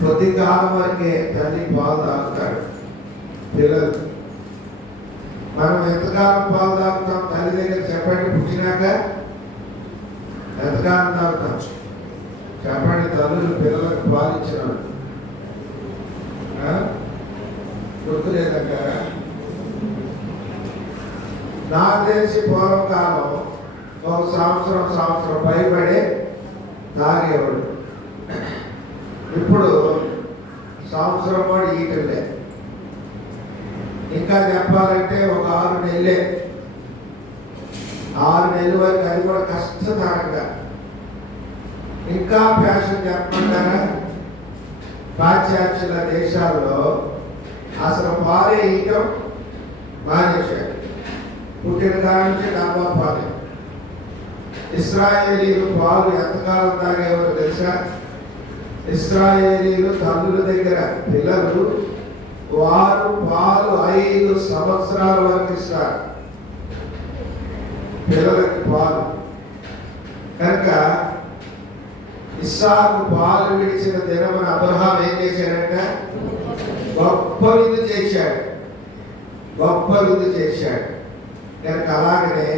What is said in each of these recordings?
కొద్ది కాలం వరకే తల్లి పాలు తాగుతాడు పిల్లలు. మనం ఎంతకాలం పాలు తాగుతాం తల్లి దగ్గర చెప్పండి? పుట్టినాక ఎంతకాలం తాగుతాం చెప్పండి? తల్లులు పిల్లలకు పాలు ఇచ్చినాడు గుర్తులేదంటారా? నాకు తెలిసి పూర్వకాలం ఒక సంవత్సరం భయపడే తాగేవాడు. ఇప్పుడు సంవత్సరం కూడా ఈటలే. ఇంకా చెప్పాలంటే ఒక 6 నెలలే. 6 నెలల వరకు అది కూడా కష్టతరంగా. ఇంకా ఫ్యాషన్ చెప్పమంటారా? పాశ్చాత్యుల దేశాల్లో అసలు పాలే ఈయటం మానేశాడు. పుట్టిన కాడ నుంచి డబ్బా పాలే. ఇశ్రాయేలీలు పాలు ఎంతకాలం తాగేవారు తెలుసా? ఇశ్రాయేలీలు తల్లుల దగ్గర పిల్లలు వారు పాలు 5 సంవత్సరాల వరకు ఇస్తారు పిల్లలకి పాలు. కనుక ఇస్సాకు పాలు విడిచిన దినమున అబ్రహాం ఏం చేశాడంటే గొప్ప విందు చేశాడు. కనుక అలాగనే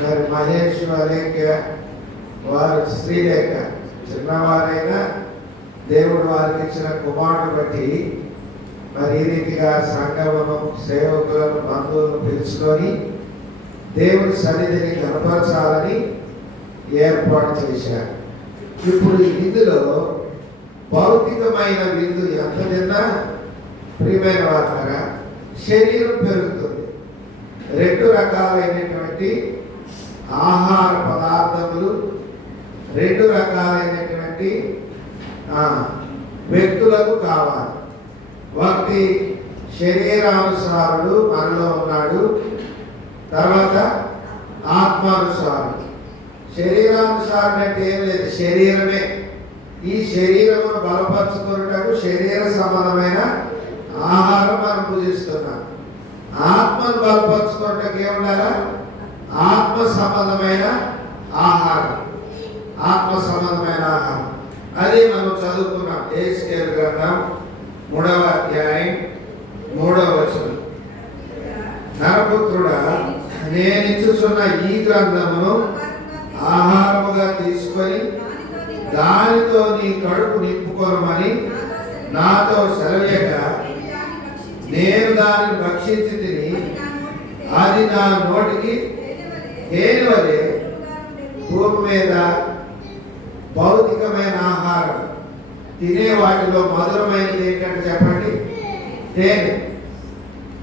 మరి మహేష్ లేక వారు స్త్రీలేక చిన్నవారైనా దేవుడు వారికి ఇచ్చిన కుమారుడు బట్టి మరి ఈ రీతిగా సంఘమును సేవకులను బంధువులను పిలుచుకొని దేవుడి సన్నిధిని కనపరచాలని ఏర్పాటు చేశారు. ఇప్పుడు ఈ విందులో భౌతికమైన విందు ఎంత తిన్నా ప్రియమైన వార్తగా శరీరం పెరుగుతుంది. 2 రకాలైనటువంటి ఆహార పదార్థములు 2 రకాలైనటువంటి వ్యక్తులకు కావాలి. ఒకటి శరీరానుసారుడు మనలో ఉన్నాడు, తర్వాత ఆత్మానుసారుడు. శరీరానుసారుడు అంటే ఏం లేదు, శరీరమే. ఈ శరీరమును బలపరుచుకున్నటకు శరీర సంబంధమైన ఆహారం మనం పూజిస్తున్నాం. ఆత్మను బలపరుచుకున్నటకు ఏముండాలా? ఆత్మ సంబంధమైన ఆహారం. అది మనం చదువుకున్నాం. ఎహెజ్కేలు గ్రంథం 3వ అధ్యాయం 3వ వచనం. నరపుత్రుడా, నేను ఇచ్చుచున్న ఈ గ్రంథమును ఆహారముగా తీసుకొని దానితో నీ కడుపు నింపుకొనమని నాతో సెలవేయక నేను దానిని భక్షించి తిని అది నా నోటికి తేనె వలె. భూమి మీద భౌతికమైన ఆహారం తినే వాటిలో మధురమైనది ఏంటంటే చెప్పండి?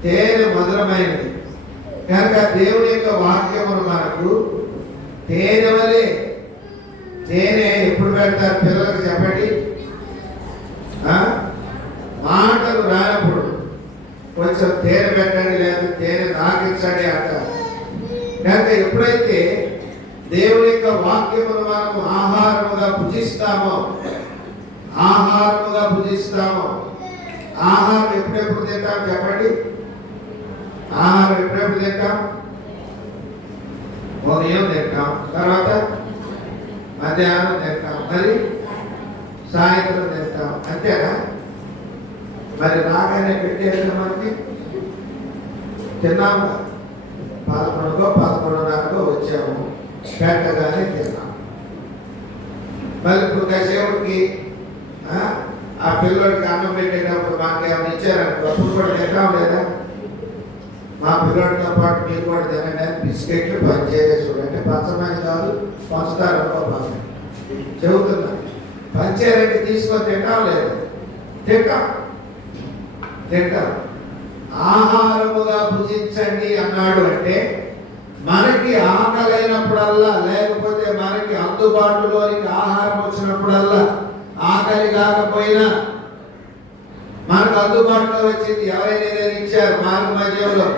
తేనె మధురమైనది. కనుక దేవుని యొక్క వాక్యమును మనకు తేనె వలె. తేనె ఎప్పుడు పెడతారు పిల్లలకు చెప్పండి? మాటలు రానప్పుడు కొంచెం తేనె పెట్టండి, లేదా తేనె నాకించండి అంటారు. కనుక ఎప్పుడైతే దేవుని యొక్క వాక్యమును మనము ఆహారముగా భుజిస్తామో ఆహారం ఎప్పుడెప్పుడు తింటాం చెప్పండి? ఆహారం ఎప్పుడెప్పుడు తింటాం? ఉదయం తింటాం, తర్వాత మధ్యాహ్నం తింటాం, మరి సాయంత్రం తింటాం. అంతేనా? మరి రాగానే పెట్టేసిన మనకి తిన్నాము. 11కో 11:30కో వచ్చాము, పెట్టగానే తిన్నాం. మరి ఇప్పుడు కాసేపటికి ఆ పిల్లోడికి అన్నం పెట్టేటప్పుడు మాకు ఏమైనా ఇచ్చారనుకో, అప్పుడు కూడా తింటాం లేదా? మా పిల్లోడితో పాటు మీరు కూడా తినండి అని బిస్కెట్లు పంచేరే. చూడండి, పంచమని కాదు, పంచుతారు అనుకో. బాగా చెబుతున్నా, పంచేరంటే తీసుకొని తింటాం లేదా? తింటాం. ఆహారముగా భుజించండి అన్నాడు అంటే మనకి ఆకలైనప్పుడల్లా, లేకపోతే మనకి అందుబాటులోనికి ఆహారం వచ్చినప్పుడల్లా, ఆకలి కాకపోయినా మనకు అందుబాటులో వచ్చింది, ఎవరైనా ఏదైనా ఇచ్చారు, మార్గ మధ్యంలో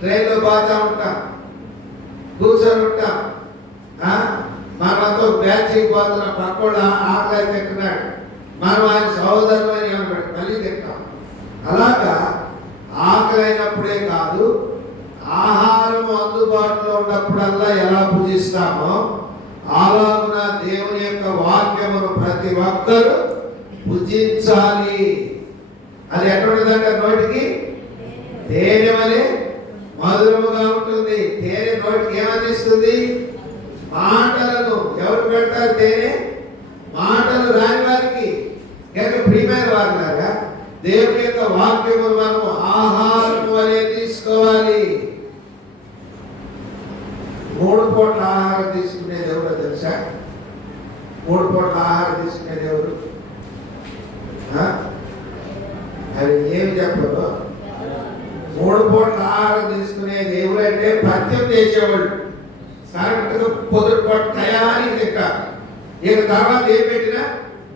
ట్రైన్లో పోతా ఉంటాం, కూర్చొని ఉంటాం, మనతో బ్యాచ్కి పోతున్న పక్కోడు ఆకలి తింటున్నాడు, మనం ఆయన సహోదరులు అని ఏమన్నాడు, మళ్ళీ తింటాం. అలాగా ఆకలైనప్పుడే కాదు, ఆహారము అందుబాటులో ఉన్నప్పుడల్లా ఎలా పూజిస్తామో అలాగున దేవుని యొక్క వాక్యమును ప్రతి ఒక్కరూ భుజించాలి. అది ఎక్కడ ఉంటుందంటే నోటికి తేనె వలె మధురముగా ఉంటుంది. తేనె నోటికి ఏమందిస్తుంది? మాటలను. ఎవరు పెడతారు తేనె? మాటలు రాని వారికి. కనుక ప్రియమైన వారులారా, దేవుని యొక్క వాక్యము మనము ఆహారం వలె తీసుకోవాలి. 3 పూట్ల ఆహారం తీసుకునేది ఎవరో తెలుసా? 3 పూట్ల ఆహారం తీసుకునేది ఎవరు? అది ఏమి చెప్పదు. 3 పూట్ల ఆహారం తీసుకునేది ఎవరంటే పథ్యం చేసేవాళ్ళు. కరెక్ట్గా పొద్దుపూట తయారీ తింటారు. ఇక తర్వాత ఏం పెట్టినా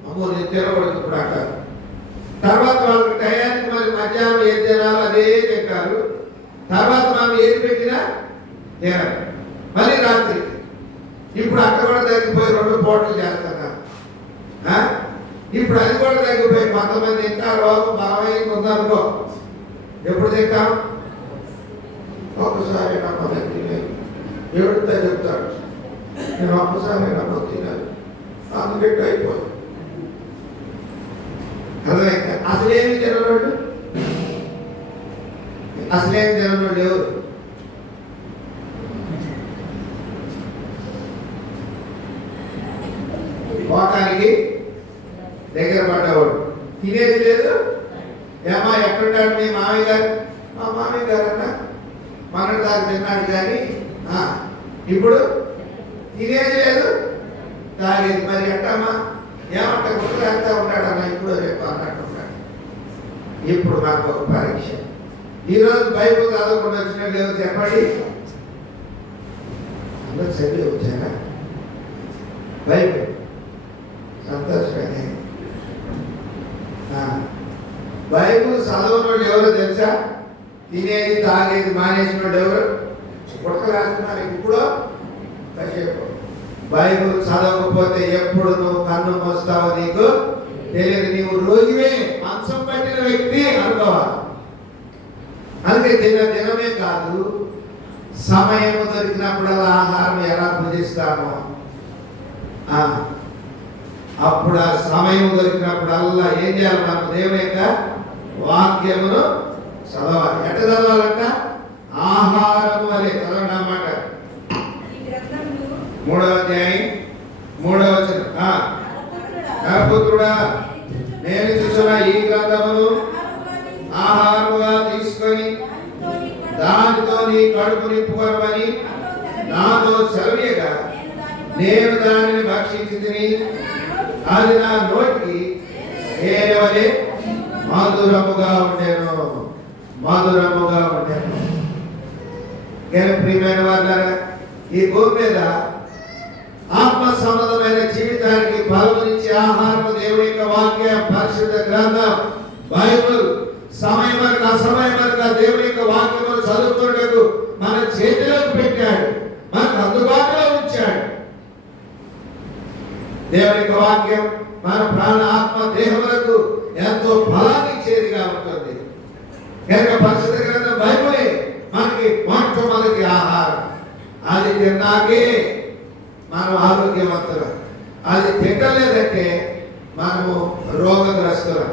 అమ్మో నేను తినకూడదు ఇప్పుడు అంటారు. తర్వాత వాళ్ళకి టయానికి మరి మధ్యాహ్నం ఏం తినాలో అదే తింటారు. తర్వాత మనం ఏది పెట్టినా తినరు. మళ్ళీ రాత్రి ఇప్పుడు అక్కడ కూడా తగ్గిపోయి 2 పూటలు చేస్తున్నారు. ఇప్పుడు అది కూడా తగ్గిపోయి కొంతమంది ఇంకా రోగం బలమైంది ఉందనుకో, ఎప్పుడు తింటాం? ఒక్కసారి నమ్మకం తినేది ఏడుతో చెప్తాడు, నేను ఒక్కసారి నమ్మకం తినాలి అందుకెట్టు అయిపోదు. అర్థమైందా? అసలేమి తినవాడు, అసలేమి తినవాడు ఎవరు? పోటానికి దగ్గర పడ్డవాడు. తినేది లేదు. ఏమా ఎక్కడున్నాడు మీ మామయ్య గారు? మా మామయ్య గారు అన్న మనడు దాకా తిన్నాడు కానీ ఇప్పుడు తినేది లేదు, తాగేది. మరి ఎట్టమ్మా? ఏమంట గుర్తులేస్తా ఉంటాడు అన్న, ఇప్పుడు రేపు అన్నట్టు ఉంటాడు. ఇప్పుడు మాకు ఒక పరీక్ష. ఈరోజు బైబుల్ చదవకుండా వచ్చినట్టు లేదు చెప్పండి. అందరూ చదివి వచ్చారా బైబుల్? సంతోషమే. బైబుల్ చదవనోడు ఎవరో తెలుసా? తినేది తాగేది మానేసినోడు ఎవరు? గుట్టలు రాస్తున్నారు ఇప్పుడు. బైబుల్ చదవకపోతే ఎప్పుడు నువ్వు కన్ను మోస్తావో నీకు తెలియదు. నీవు రోగివే, మంచం పట్టిన వ్యక్తి అనుకోవాలి. అందుకే దినమే కాదు, సమయం దొరికినప్పుడల్లా ఆహారం ఎలా భుజిస్తామో అప్పుడు ఆ సమయం దొరికినప్పుడల్లా ఏం చేయాలి? మనం దేవుని యొక్క వాక్యమును చదవాలి. ఎట్ట చదవాలంట? ఆహారం వలె చదవండి అన్నమాట. 3వ అధ్యాయం 3వ వచనం. నరపుత్రుడా, నేను చూసిన ఈ గ్రంథమును ఆహారముగా తీసుకొని దానితో నీ కడుపు నింపుకొనమని నాతో సెలవీయగా నేను దానిని భక్షించి తిని అది నా నోటికి తేనె వలె మధురముగా ఉండేను. మధురముగా ఉండేను. ప్రియమైన వారులారా, ఈ భూమి మీద ఆత్మ సంబంధమైన జీవితానికి బలమునిచ్చే ఆహారం దేవుని యొక్క వాక్య పరిశుద్ధ గ్రంథం బైబుల్. సమయం వరకు అసమయం వరకు దేవుని యొక్క వాక్యములు చదువుకున్నట్టు మన చేతిలోకి పెట్టాడు, మనకు అందుబాటులో ఉంచాడు. దేవుని యొక్క వాక్యం మన ప్రాణ ఆత్మ దేహములకు ఎంతో బలాన్ని ఇచ్చేదిగా ఉంటుంది. కనుక పరిశుద్ధ గ్రంథం బైబులే మనకి మొట్టమొదటి ఆహారం. అది తిన్నాకే మనం ఆరోగ్యవంతులం. అది తింటలేదంటే మనము రోగగ్రస్తులం.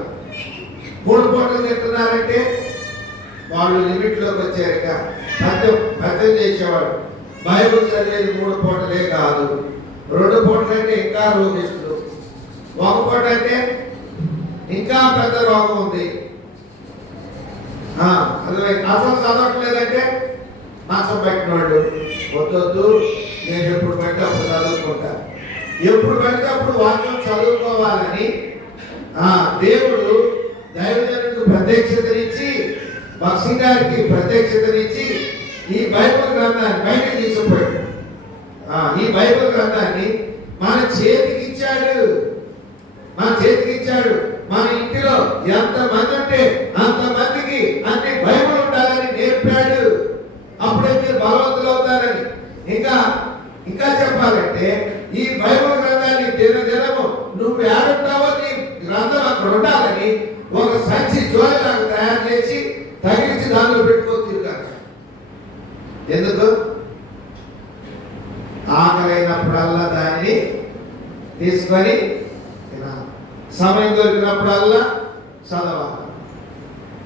3 పూటలు తింటున్నారంటే వాళ్ళు లిమిట్లోకి వచ్చారు. పద్యం చేసేవాడు. బైబుల్ చదివేది 3 పూటలే కాదు, 2 పూటలు అంటే ఇంకా రోగిస్తులు, 1 పూట అంటే ఇంకా పెద్ద రోగం ఉంది. అసలు చదవట్లేదంటే మాసం పెట్టిన వాళ్ళు వద్దొద్దు, నేను ఎప్పుడు పడితే అప్పుడు చదువుకుంటా. ఎప్పుడు పడితే అప్పుడు వాక్యం చదువుకోవాలని దేవుడు దైవజనుడికి ప్రత్యక్షతనిచ్చి, భక్సి గారికి ప్రత్యక్షతనిచ్చి ఈ బైబిల్ గ్రంథాన్ని బయటకు తీసుకుపోయాడు. ఈ బైబిల్ గ్రంథాన్ని మన చేతికి ఇచ్చాడు. మన ఇంటిలో ఎంతమంది ఉంటే అంతమందికి అన్ని బైబిల్ ఉండాలని నేర్పాడు. అప్పుడే మీరు బలవంతులు అవుతారని. ఇంకా చెప్పాలంటే ఈ బైబిల్ గ్రంథాన్ని దినము నువ్వు ఏడుంటావో నీ గ్రంథం అక్కడ ఉండాలని ఒక సంచి జోలిలాగా తయారు చేసి తగిలించి దానిలో పెట్టుకోవచ్చు. ఎందుకు? ఆకలైనప్పుడల్లా దాన్ని తీసుకొని సమయం దొరికినప్పుడల్లా చదవాలి.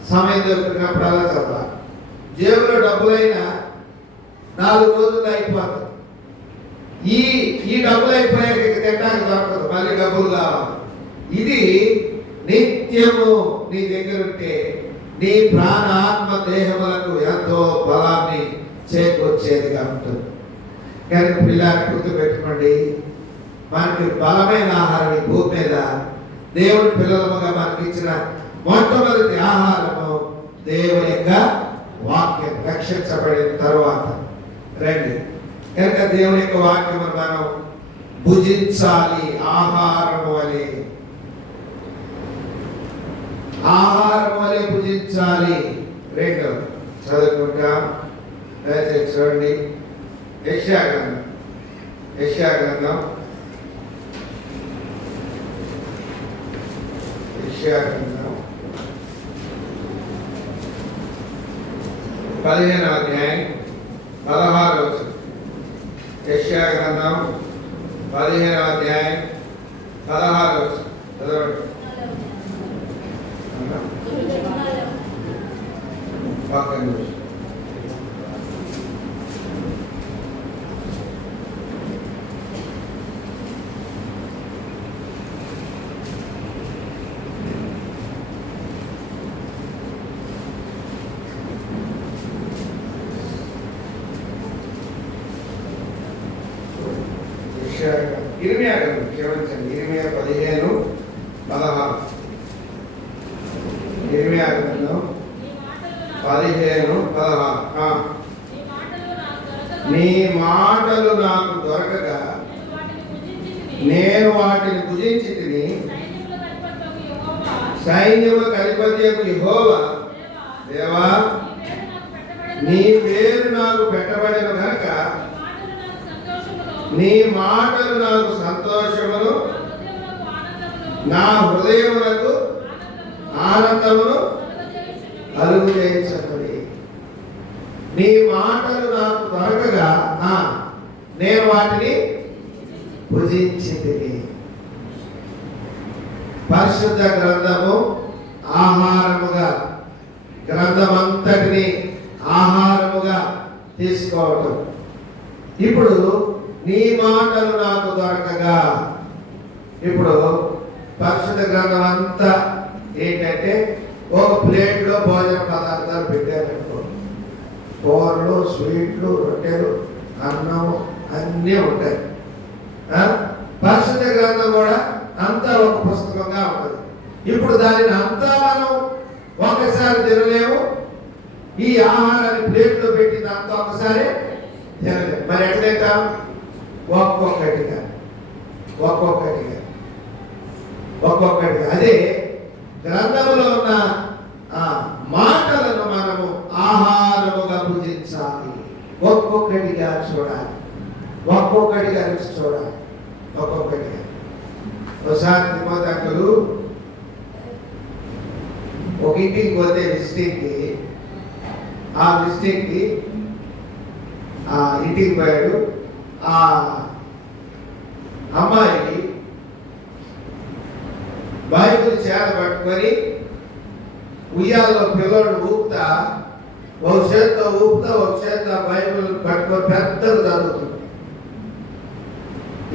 సమయం దొరికినప్పుడల్లా చదవాలి. జేబులో డబ్బులైనా 4 రోజులు అయిపోతుంది. ఈ డబ్బులు అయిపోయాక తినడానికి దొరకదు, మళ్ళీ డబ్బులు కావాలి. ఇది నిత్యము నీ దగ్గర ఉంటే నీ ప్రాణ ఆత్మ దేహములకు ఎంతో బలాన్ని చేకూర్చేదిగా ఉంటుంది. కనుక పిల్లలు గుర్తుపెట్టుకోండి, మనకి బలమైన ఆహారం ఈ భూమి మీద దేవుడి పిల్లలముగా మనకి ఇచ్చిన మొట్టమొదటి ఆహారము దేవుని యొక్క వాక్యం. రక్షించబడిన తరువాత రండి, కనుక దేవుని యొక్క వాక్యము మనం భుజించాలి. ఆహారము వలె భుజించాలి. రెండు చదువుకుంటాం, దయచేసి చూడండి. యెషయా గ్రంథం 15వ అధ్యాయం 16వ వచనం. యెషయా గ్రంథం 15వ అధ్యాయం 16వ వచనం చదవండి. పక్కన ఇర్మియా గ్రంథం, క్షమించండి, ఇర్మియా 15:16. ఇర్మియా గ్రంథం 15:16. నీ మాటలు నాకు దొరకగా నేను వాటిని భుజించి తిని, సైన్యములకు అధిపతియగు యెహోవా దేవా, నీ పేరు నాకు పెట్టబడిన కనుక నీ మాటలు నాకు సంతోషమును, నా హృదయములకు ఆనందమును కలుగజేయుచున్నది. నీ మాటలు నాకు దొరకగా నేను వాటిని భుజించితిని. పరిశుద్ధ గ్రంథము ఆహారముగా, గ్రంథమంతటిని ఆహారముగా తీసుకోవటం. ఇప్పుడు నీ మాటలు నాకు దొరకగా, ఇప్పుడు పరిశుద్ధ గ్రంథం అంతా ఏంటంటే ఒక ప్లేట్లో భోజన పదార్థాలు పెట్టారనుకో, కూరలు, స్వీట్లు, రొట్టెలు, అన్నం అన్నీ ఉంటాయి. పరిశుద్ధ గ్రంథం కూడా అంతా ఒక పుస్తకంగా ఉంటుంది. ఇప్పుడు దానిని అంతా మనం ఒకసారి తినలేము. ఈ ఆహారాన్ని ప్లేట్లో పెట్టింది అంతా ఒకసారి తినలేము. మరి ఎట్లా తింటాం? ఒక్కొక్కటిగా. అదే గ్రంథంలో ఉన్న మాటలను మనము ఆహారముగా భుజించాలి. ఒక్కొక్కటిగా చూడాలి, ఒక్కొక్కటిగా రుచి చూడాలి, ఒక్కొక్కటిగా. ఒకసారి తిమ్మతంకులు ఒక ఇంటికి పోతే విజిటింగ్కి, ఆ విజిటింగ్కి ఇంటికి పోయాడు. ఆ అమ్మాయి బైబిల్ చేత పట్టుకొని ఉయ్యాల్లో పిల్లలు ఊపుతా, ఒక చేతితో ఊపుతా, ఒక చేతితో బైబిల్ పట్టుకొని పెద్దగా చదువుతుంది.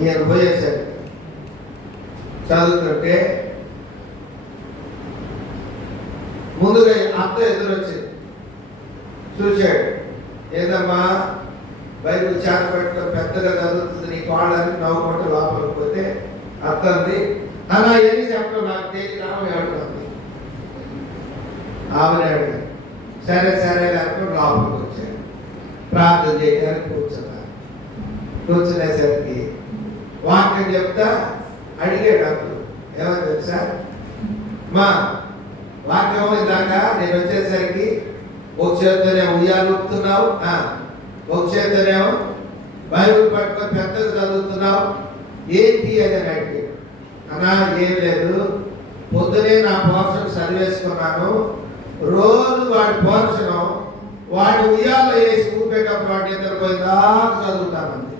ఈయన పోయేసరికి చదువుతుంటే ముందుగా అత్త ఎదురొచ్చింది. చూశాడు, ఏదమ్మా బైబిల్ చేత పెట్టుకొని పెద్దగా చదువుతుంది నీ కోళ్ళని నవ్వుకుంటూ లోపలికి పోతే అత్తంది, అలా ఏమి చెప్పడం నాకు తెలియదు, ఆమె అడుగుతుంది. ఆమెను అడిగాను. సరే అనుకుని లోపలికి వచ్చాను. ప్రార్థన చేయడానికి కూర్చునేసరికి వాక్యం చెప్తా అడిగాడు. అప్పుడు ఏమని తెలుసా, మా వాక్యం ఇందాక నేను వచ్చేసరికి ఒక చేతితోనేమో ఉయ్యాలు ఊపుతున్నావు, ఒక చేతితోనేమో బైబిల్ పట్టుకొని పెద్దగా చదువుతున్నావు, ఏంటి అని అడిగాడు. అన్నా ఏం లేదు, పొద్దునే నా పోర్షన్ చదివేసుకున్నాను, రోజు వాడి పోర్షన్ వాడి ఉయ్యాల్లో వేసి ఊపేటప్పుడు వాటి నిద్రపోయిందా చదువుతానండి.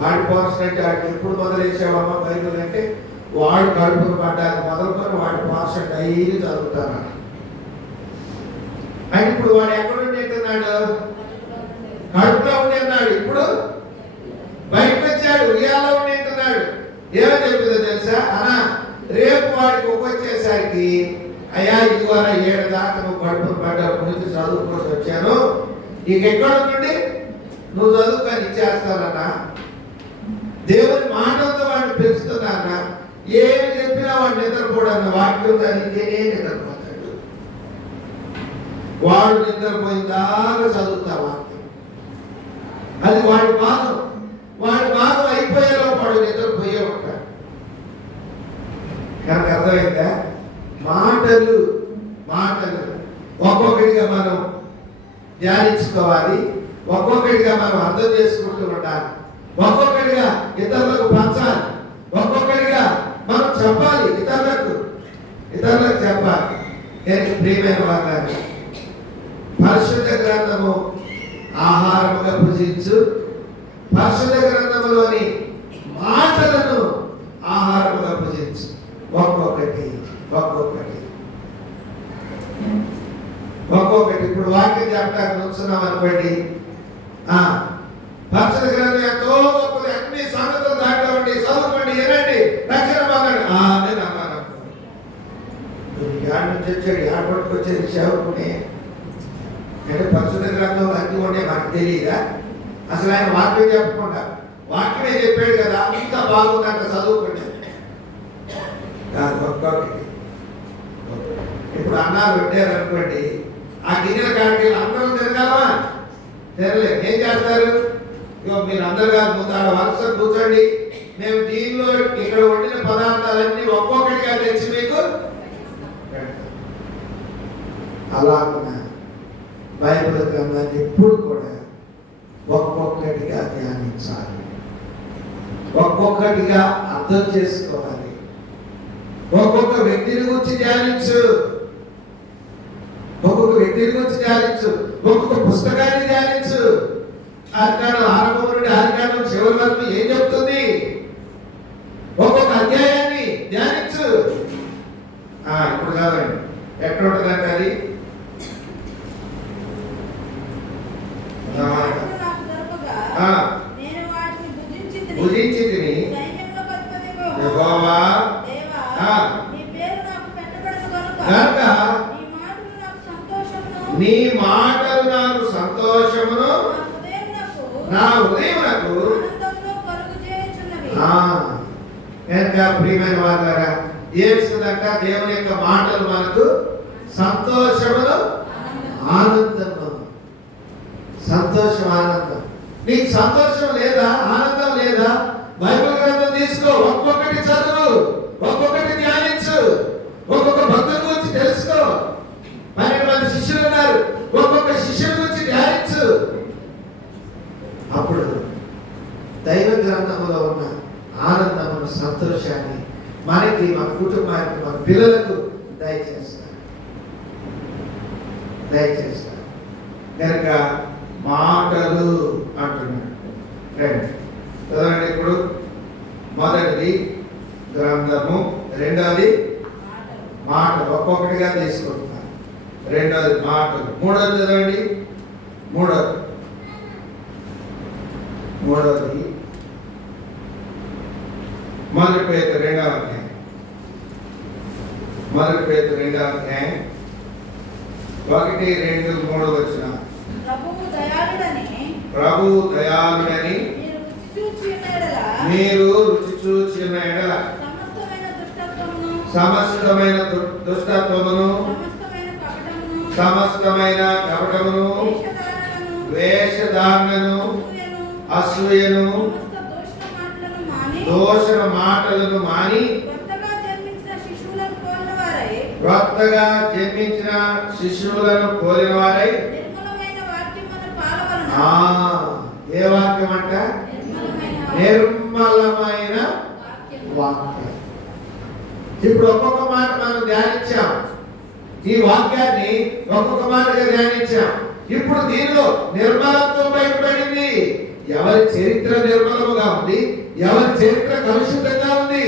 వాడి పోర్షన్ అంటే వాడికి ఎప్పుడు మొదలెచ్చావమ్మా బైబిల్ అంటే వాడు కడుపును పడ్డానికి మొదలుకొని వాడి పోర్షన్ డైలీ చదువుతారు. అని ఇప్పుడు వాడు ఎక్కడుండి తింటున్నాడు? కడుపులో ఉండి అన్నాడు. ఇప్పుడు బయటకు వచ్చాడు, ఉయ్యాలో ఉండి తింటున్నాడు. ఏమని చెప్పిందో తెలుసా? అన్నా రేపు వాడికి వచ్చేసరికి అయ్యా ఇదివరా 7 దాకా నువ్వు కడుపును పడ్డావు, గురించి చదువుకోసి వచ్చాను, నీకు ఎక్కడ ఉండి నువ్వు చదువుకొని ఇచ్చేస్తానన్నా. దేవుని మాటలతో వాడిని పెంచుతున్నానా? ఏమి చెప్పినా వాడు నిద్రపోడన్న వాక్యం చదివితేనే నిద్రపోతాడు. వాడు నిద్రపోయిందాకా చదువుతా వాక్యం. అది వాడి భాగం. వాడి భాగం అయిపోయేలో వాడు నిద్రపోయే ఉంటాడు. కనుక అర్థమైందా? మాటలు ఒక్కొక్కటిగా మనం ధ్యానించుకోవాలి, ఒక్కొక్కటిగా మనం అర్థం చేసుకుంటూ ఉండాలి, ఒక్కొక్కటిగా ఇతరులకు పంచాలి, ఒక్కొక్కటిగా మనం చెప్పాలి, ఇతరులకు చెప్పాలి. నేను ప్రియమైన వారు, పరిశుద్ధ గ్రంథము ఆహారముగా భుజించు, పరిశుద్ధ గ్రంథములోని మాటలను ఆహారముగా భుజించు. ఒక్కొక్కటి ఇప్పుడు వాక్యం చెప్పడానికి నుంచున్నాం అనుకోండి. పరిశుద్ధ గ్రంథం ఎంతో గొప్పది, అన్ని సంగతులు దాంట్లో ఉండి చదువుకోండి, వినండి, రక్షణ పొందండి. నేను అన్నాను యాడ్ నుంచి వచ్చాడు, యాడ్ పట్టుకొచ్చేది సేవకుని అంటే పరిశుద్ధ గ్రంథంలో అన్ని ఉండే మనకు తెలియదా? అసలు ఆయన వాక్యం చెప్పకుండా వాక్యమే చెప్పాడు కదా, అంత బాగుందంట చదువుకోండి. ఇప్పుడు అన్నాలు పెట్టారు అనుకోండి, ఆ గిన్నెల కాడికి అందరూ తిరగలమా? తిరగలేదు. ఏం చేస్తారు? ఇగో మీరు అందరు కాదు, ముందు వరుస కూర్చోండి, మేము దీనిలో ఇక్కడ వండిన పదార్థాలన్నీ ఒక్కొక్కటిగా తెచ్చి మీకు అలాగున్నా బైబిల్ గ్రంథాన్ని ఎప్పుడు కూడా ఒక్కొక్కటిగా ధ్యానించాలి, ఒక్కొక్కటిగా అర్థం చేసుకోవాలి. ఒక్కొక్క వ్యక్తిని గురించి ధ్యానించు, ఒక్కొక్క వ్యక్తిని గురించి ధ్యానించు, ఒక్కొక్క పుస్తకాన్ని ధ్యానించు. ఆదికాండం ఆరంభం నుండి ఆదికాండం చివరి వరకు ఏం చెప్తుంది? ఒక్కొక్క అధ్యాయాన్ని ధ్యానించు. ఇప్పుడు కాదండి, ఎక్కడ ఉంటుందంటే అది భుజించి తిని యెహోవా నీ మాటలు నాకు సంతోషమును నా హృదయమునకు. కనుక ప్రియమైన వారులారా, ఏమిస్తుందంట? దేవుని యొక్క మాటలు మనకు సంతోషమును ఆనందము. సంతోషం, ఆనందం. నీకు సంతోషం లేదా? ఆనందం లేదా? బైబిల్ గ్రంథం తీసుకో, ఒక్కొక్కటి చదువు, ఒక్కొక్కటి ధ్యానించు, ఒక్కొక్క భక్తుల గురించి తెలుసుకో. 12 మంది శిష్యులు ఉన్నారు, ఒక్కొక్క శిష్యుల గురించి ధ్యానించు. అప్పుడు దైవ గ్రంథంలో ఉన్న ఆనందమును, సంతోషాన్ని మనకి, మన కుటుంబానికి, మన పిల్లలకు దయచేస్తారు. కనుక మాటలు అంటున్నాడు. చదవండి. ఇప్పుడు మొదటిది గ్రంథము, రెండవది మాటలు, ఒక్కొక్కటిగా తీసుకుంటున్నారు. రెండవది మాటలు, మూడవది చదవండి. మూడవది మొదటి పేతురు 2వ అధ్యాయం. మొదటి పేతురు 2వ అధ్యాయం 1, 2, 3 వచనాలు. ప్రభువు దయాళుడని మీరు రుచి చూచిన ఎడల సమస్తమైన దుష్టత్వమును, సమస్తమైన కపటమును, వేషధారణను, అసూయను, దోషణ మాటలను మాని క్రొత్తగా జన్మించిన శిశువులను పోలిన వారై. ఏ వాక్యం అంట? నిర్మలమైన వాక్యం. ఇప్పుడు ఒక్కొక్క మాట మనం ధ్యానించాం, ఈ వాక్యాన్ని ఒక్కొక్క మాటగా ధ్యానించాం. ఇప్పుడు దీనిలో నిర్మలత్వం బయటపడింది. ఎవరి చరిత్ర నిర్మలముగా ఉంది, ఎవరి చరిత్ర కలుషితంగా ఉంది.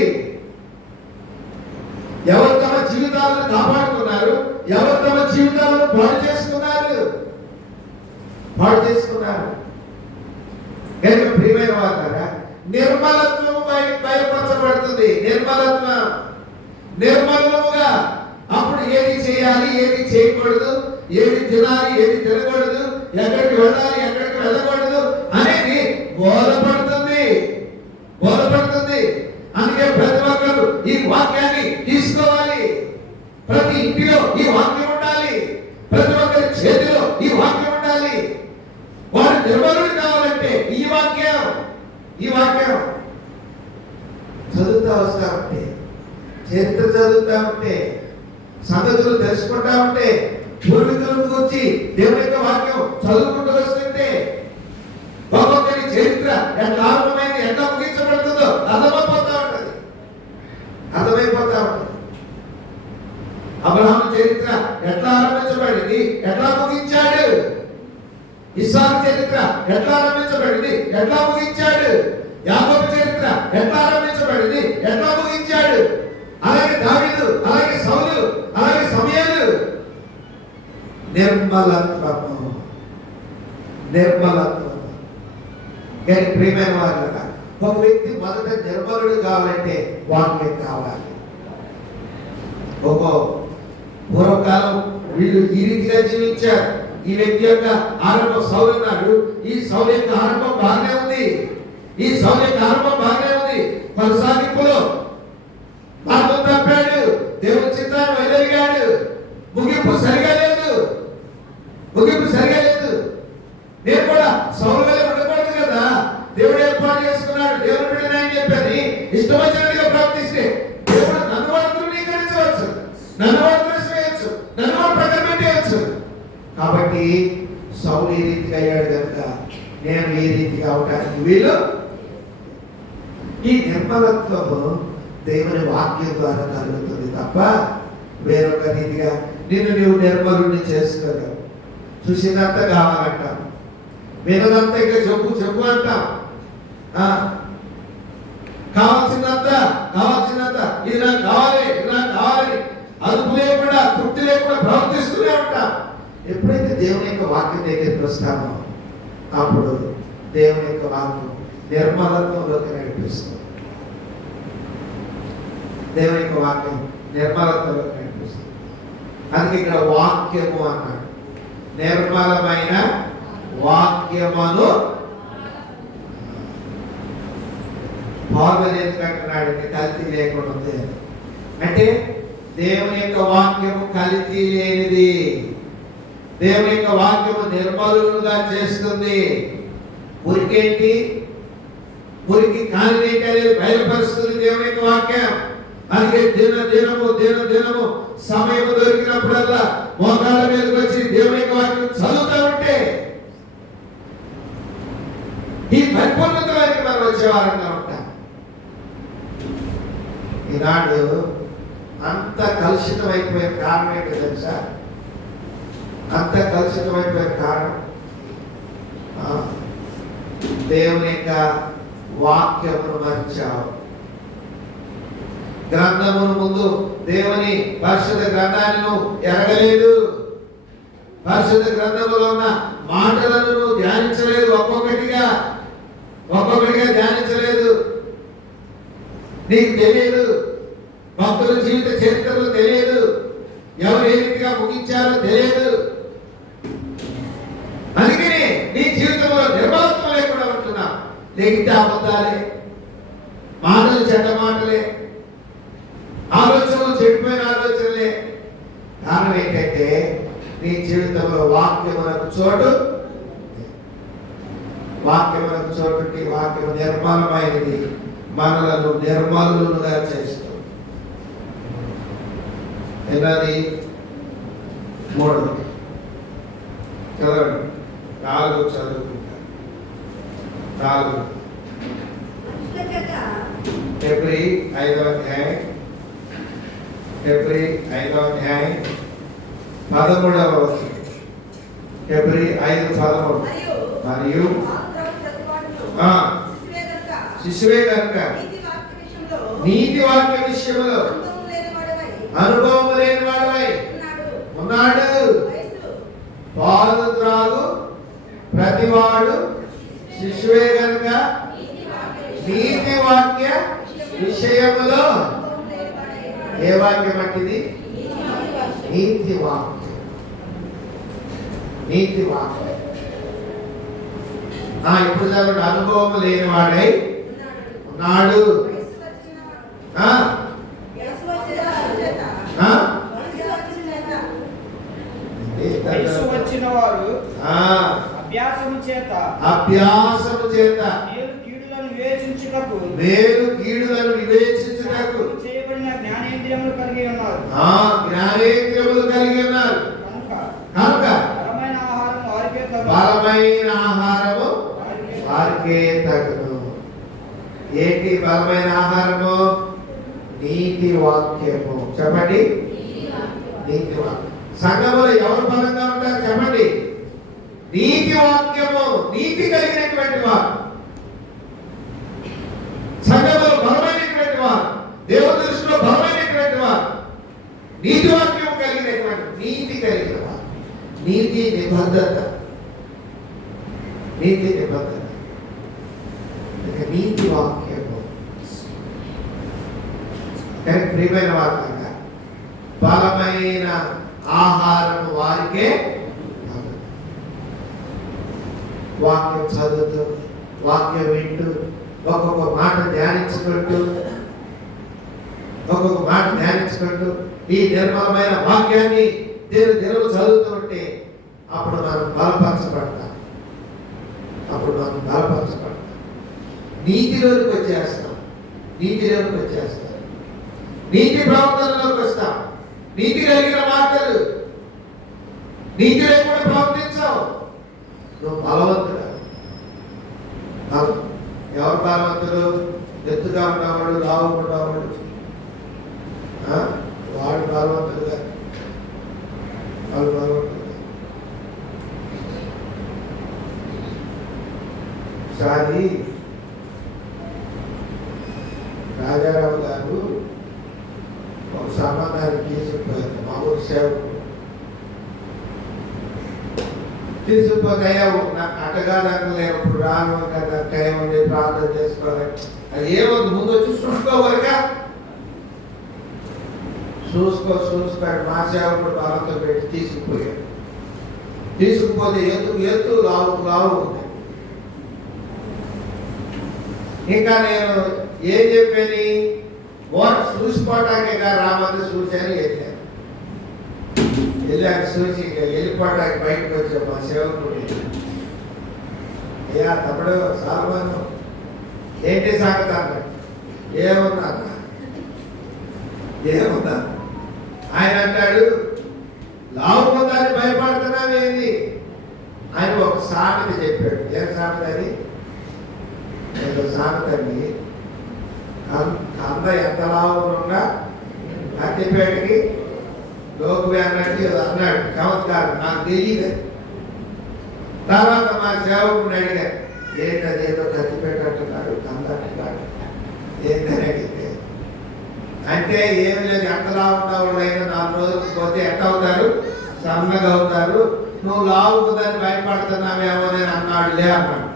ఎవరు తమ జీవితాలను కాపాడుకున్నారు, ఎవరు తమ జీవితాలను పాడు చేసుకున్నారు. కనుక ప్రియమైన వారా, నిర్మలత్వము బయలుపరచబడుతుంది. నిర్మలముగా అప్పుడు ఏది చేయాలి, ఏది చేయకూడదు, ఏది తినాలి, ఏది తినకూడదు, ఎక్కడికి వెళ్ళాలి, ఎక్కడికి వెళ్ళకూడదు అనేది బోధపడుతుంది. అందుకే ప్రతి ఒక్కరు ఈ వాక్యాన్ని తీసుకోవాలి. ప్రతి ఇంటిలో ఈ వాక్యం ఉండాలి. ప్రతి ఒక్కరి చేతిలో ఈ వాక్యం ఉండాలి. వాడు నిర్మలుడు కావాలంటే ఈ వాక్యం చదువుతా వస్తా ఉంటే, చరిత్ర చదువుతా ఉంటే, సంగతులు తెలుసుకుంటా ఉంటే, పూర్వీకులను గురించి దేవుని యొక్క వాక్యం చదువుకుంటూ వస్తుంటే, ఒక్కొక్కరి చరిత్ర ఎట్లా ఆరంభమైంది, ఎట్లా ముగించబడుతుందో అర్థమైపోతా ఉంటుంది. అబ్రహాము చరిత్ర ఎట్లా ఆరంభించబడింది, ఎట్లా ముగించాడు. ఇస్సాకు చరిత్ర ఎట్లా ఆరంభించబడింది, ఎట్లా ముగించాడు. యాకోబు చరిత్ర ఎట్లా ఆరంభించబడింది, ఎట్లా ముగించాడు. అలాగే దావీదు, అలాగే సౌలు, అలాగే సమూయేలు. నిర్మలత్వము. కానీ ప్రియమైన వారులారా, ఒక వ్యక్తి మొదట నిర్మలుడు కావాలంటే వాక్యం కావాలి. పూర్వకాలం వీళ్ళు ఈ రీతిగా జీవించారు. ఈ వ్యక్తి యొక్క ఆరంభం సౌలు ఉన్నాడు. ఈ సౌలు యొక్క ఆరంభం బాగానే ఉంది. కొనసాగింపులో మార్గం తప్పాడు. దేవుని చిత్తాన్ని వైదొలిగాడు. ముగింపు సరిగా లేదు. నేను కూడా సౌలు వలె ఉండకూడదు కదా. దేవుడు ఏర్పాటు చేసుకున్నాడు. దేవుని బిడ్డని అని చెప్పని ఇష్టం వచ్చినట్టుగా ప్రవర్తిస్తే దేవుడు నన్ను కూడా తృణీకరించవచ్చు, నన్ను కూడా త్రోసివేయచ్చు, నన్ను కూడా ప్రక్కన పెట్టేయచ్చు. కాబట్టి సౌలు ఈ రీతిగా అయ్యాడు కనుక నేను ఈ రీతిగా అవటానికి వీలు. ఈ నిర్మలత్వము దేవుని వాక్యం ద్వారా కలుగుతుంది తప్ప వేరొక రీతిగా నీవు నిర్మలుడిని చేసుకోలేవు. చూసినంత కావాలంటాం, వినదంతా ఇంకా చెప్పు అంటాం. కావాల్సినంత ఇది నాకు కావాలి అదుపు లేకుండా, తృప్తి లేకుండా ప్రవర్తిస్తూనే ఉంటాం. ఎప్పుడైతే దేవుని యొక్క వాక్యం దగ్గరికి వస్తామో అప్పుడు దేవుని యొక్క వాక్యం నిర్మలత్వంలోకి నడిపిస్తుంది. అందుకే ఇక్కడ వాక్యము అన్నాడు. నిర్మలమైన వాక్యమును పాల్గొని ఎందుకంటున్నాడు అంటే కల్తీ లేకుండా ఉంది అంటే దేవుని యొక్క వాక్యము కల్తీ లేనిది. దేవుని యొక్క వాక్యము నిర్మలుగా చేస్తుంది. మురికి కానిదేంటి అనేది బయలుపరుస్తుంది దేవుని యొక్క వాక్యం. అందుకే దినము సమయం దొరికినప్పుడల్లా మోకాళ్ళ మీదకి వచ్చి దేవుని యొక్క వాక్యం చదువుతూ ఉంటే ఈ పరిపూర్ణత వారికి మనం వచ్చేవారంగా ఉంటాం. ఈనాడు అంత కలుషితం అయిపోయే కారణం ఏంటో తెలుసా? కారణం దేవుని యొక్క వాక్యమును మరిచావు. గ్రంథమును ముందు దేవుని పరిశుద్ధ గ్రంథాన్ని నువ్వు ఎరగలేదు. పరిశుద్ధ గ్రంథములో ఉన్న మాటలను నువ్వు ధ్యానించలేదు. ఒక్కొక్కటిగా ధ్యానించలేదు. నీకు తెలియదు. భక్తుల జీవిత చరిత్రలు తెలియదు. ఎవరు ఏ రీతిగా ముగించారో తెలియదు. అందుకని నీ జీవితంలో నిర్మలత్వం లేకుండా ఉంటున్నావు. లేకపోతే అబద్ధాలే, మాటలు చెడ్డ మాటలే, ఆలోచనలు చెడిపోయిన ఆలోచనలే. కారణం ఏంటంటే నీ జీవితంలో వాక్యమునకు చోటు వాక్యము నిర్మలమైనది, మనలను నిర్మలులుగా చేస్తుంది. ఎన్నది 3 చదవండి. 4 చదువుకుంటా. 4 ఫిబ్రవరి 5వ అధ్యాయం 13వ వచనం. ఫిబ్రవరి 5:13. మరియు శిశువే కనుక నీతి వాక్య విషయంలో ఏ వాక్యం అంటే నీతి వాక్యం. నీతి వాక్యం. ఇప్పుడు చదువు అనుభవం లేని వాడై ఉన్నాడు. వచ్చిన వారు అభ్యాసము చేత మేలు కీడులను వివేచించుటకు చేయబడిన జ్ఞానేంద్రియములు కలిగి ఉన్నారు. జ్ఞానేంద్రియములు కలిగి ఉన్నారు కనుక బలమైన ఆహారము వారికే తగును. ఏంటి బలమైన ఆహారము? నీతి వాక్యము. చెప్పండి, నీతి వాక్యం. సంఘములో ఎవరు బలంగా ఉంటారు చెప్పండి? నీతి వాక్యము, నీతి కలిగినటువంటి వారు సంఘములో బలమైనటువంటి వారు, దేవుని దృష్టిలో బలమైనటువంటి వారు, నీతి వాక్యం కలిగినటువంటి, నీతి కలిగిన వారు. నీతి నిబద్ధత, నీతి నిబద్ధత. నీతి వాక్యము కానీ ప్రియమైన వాక్యంగా బలమైన ఆహారం వారికే. వాక్యం చదువుతూ, వాక్యం వింటూ, ఒక్కొక్క మాట ధ్యానించుకుంటూ ఈ నిర్మలమైన వాక్యాన్ని దినము చదువుతూ ఉంటే అప్పుడు మనం బలపరచబడతాం. నీతిలోకి వచ్చేస్తాం. నీతి ప్రవర్తనలోకి వస్తాం. నీతి కలిగిన మాటలు, నీతి లేకుండా ప్రవర్తించావు, నువ్వు బలవంతుడు. ఎవరు బలవంతుడు? ఎత్తుగా ఉన్నవాడు, లావుగా ఉన్నవాడు, వాడు బలవంతుడుగా. ఒకసారి రాజారావు గారు ఒక సంబంధాన్ని తీసుకుపోయారు. మా ఊరు సేవకు తీసుకుపోయావు. నాకు అటగా నాకు లేనప్పుడు రాను కదా, టైం ఉంది, ప్రార్థన చేసుకోవాలి. అది ఏమవుతుంది? ముందు వచ్చి చూసుకోవరగా చూసుకోడు. మా సేవకుడు బలంతో పెట్టి తీసుకుపోతే ఎత్తు లావు ఉంది. ఇంకా నేను ఏం చెప్పాను? చూసిపోవటానికి రామంది చూశాను, వెళ్ళాక చూసి వెళ్ళిపోవటానికి బయటకు వచ్చా. మా సేవకుడు అయ్యా తమ్ముడు సాల్మాను ఏంటి సంగతి అన్నాడు. ఏమున్నా ఆయన అంటాడు, లావు పొందాన్ని భయపడుతున్నావేంది? ఆయన ఒక సామెత చెప్పాడు. ఏం సామెత అది? ఏదో సామెత అండి. కంద ఎంత లావు ఉన్నా అట్టిపేటకి లోకువే అన్నట్టు అన్నాడు. చమత్కారం నాకు తెలియదు. తర్వాత మా సేవకుని అడిగారు, ఏంటది? ఏదో కత్తిపెట్టట్టున్నాడు, కంద అంటున్నాడు, ఏంటని అడిగితే అంటే ఏమి లేదు, ఎంతలా ఉన్నవాళ్ళు అయినా 4 రోజులకు పోతే ఎట్ట అవుతారు? సన్నగా అవుతారు. నువ్వు లావుకు దాన్ని భయపడుతున్నావేమో నేను అన్నాడులే అన్నాడు.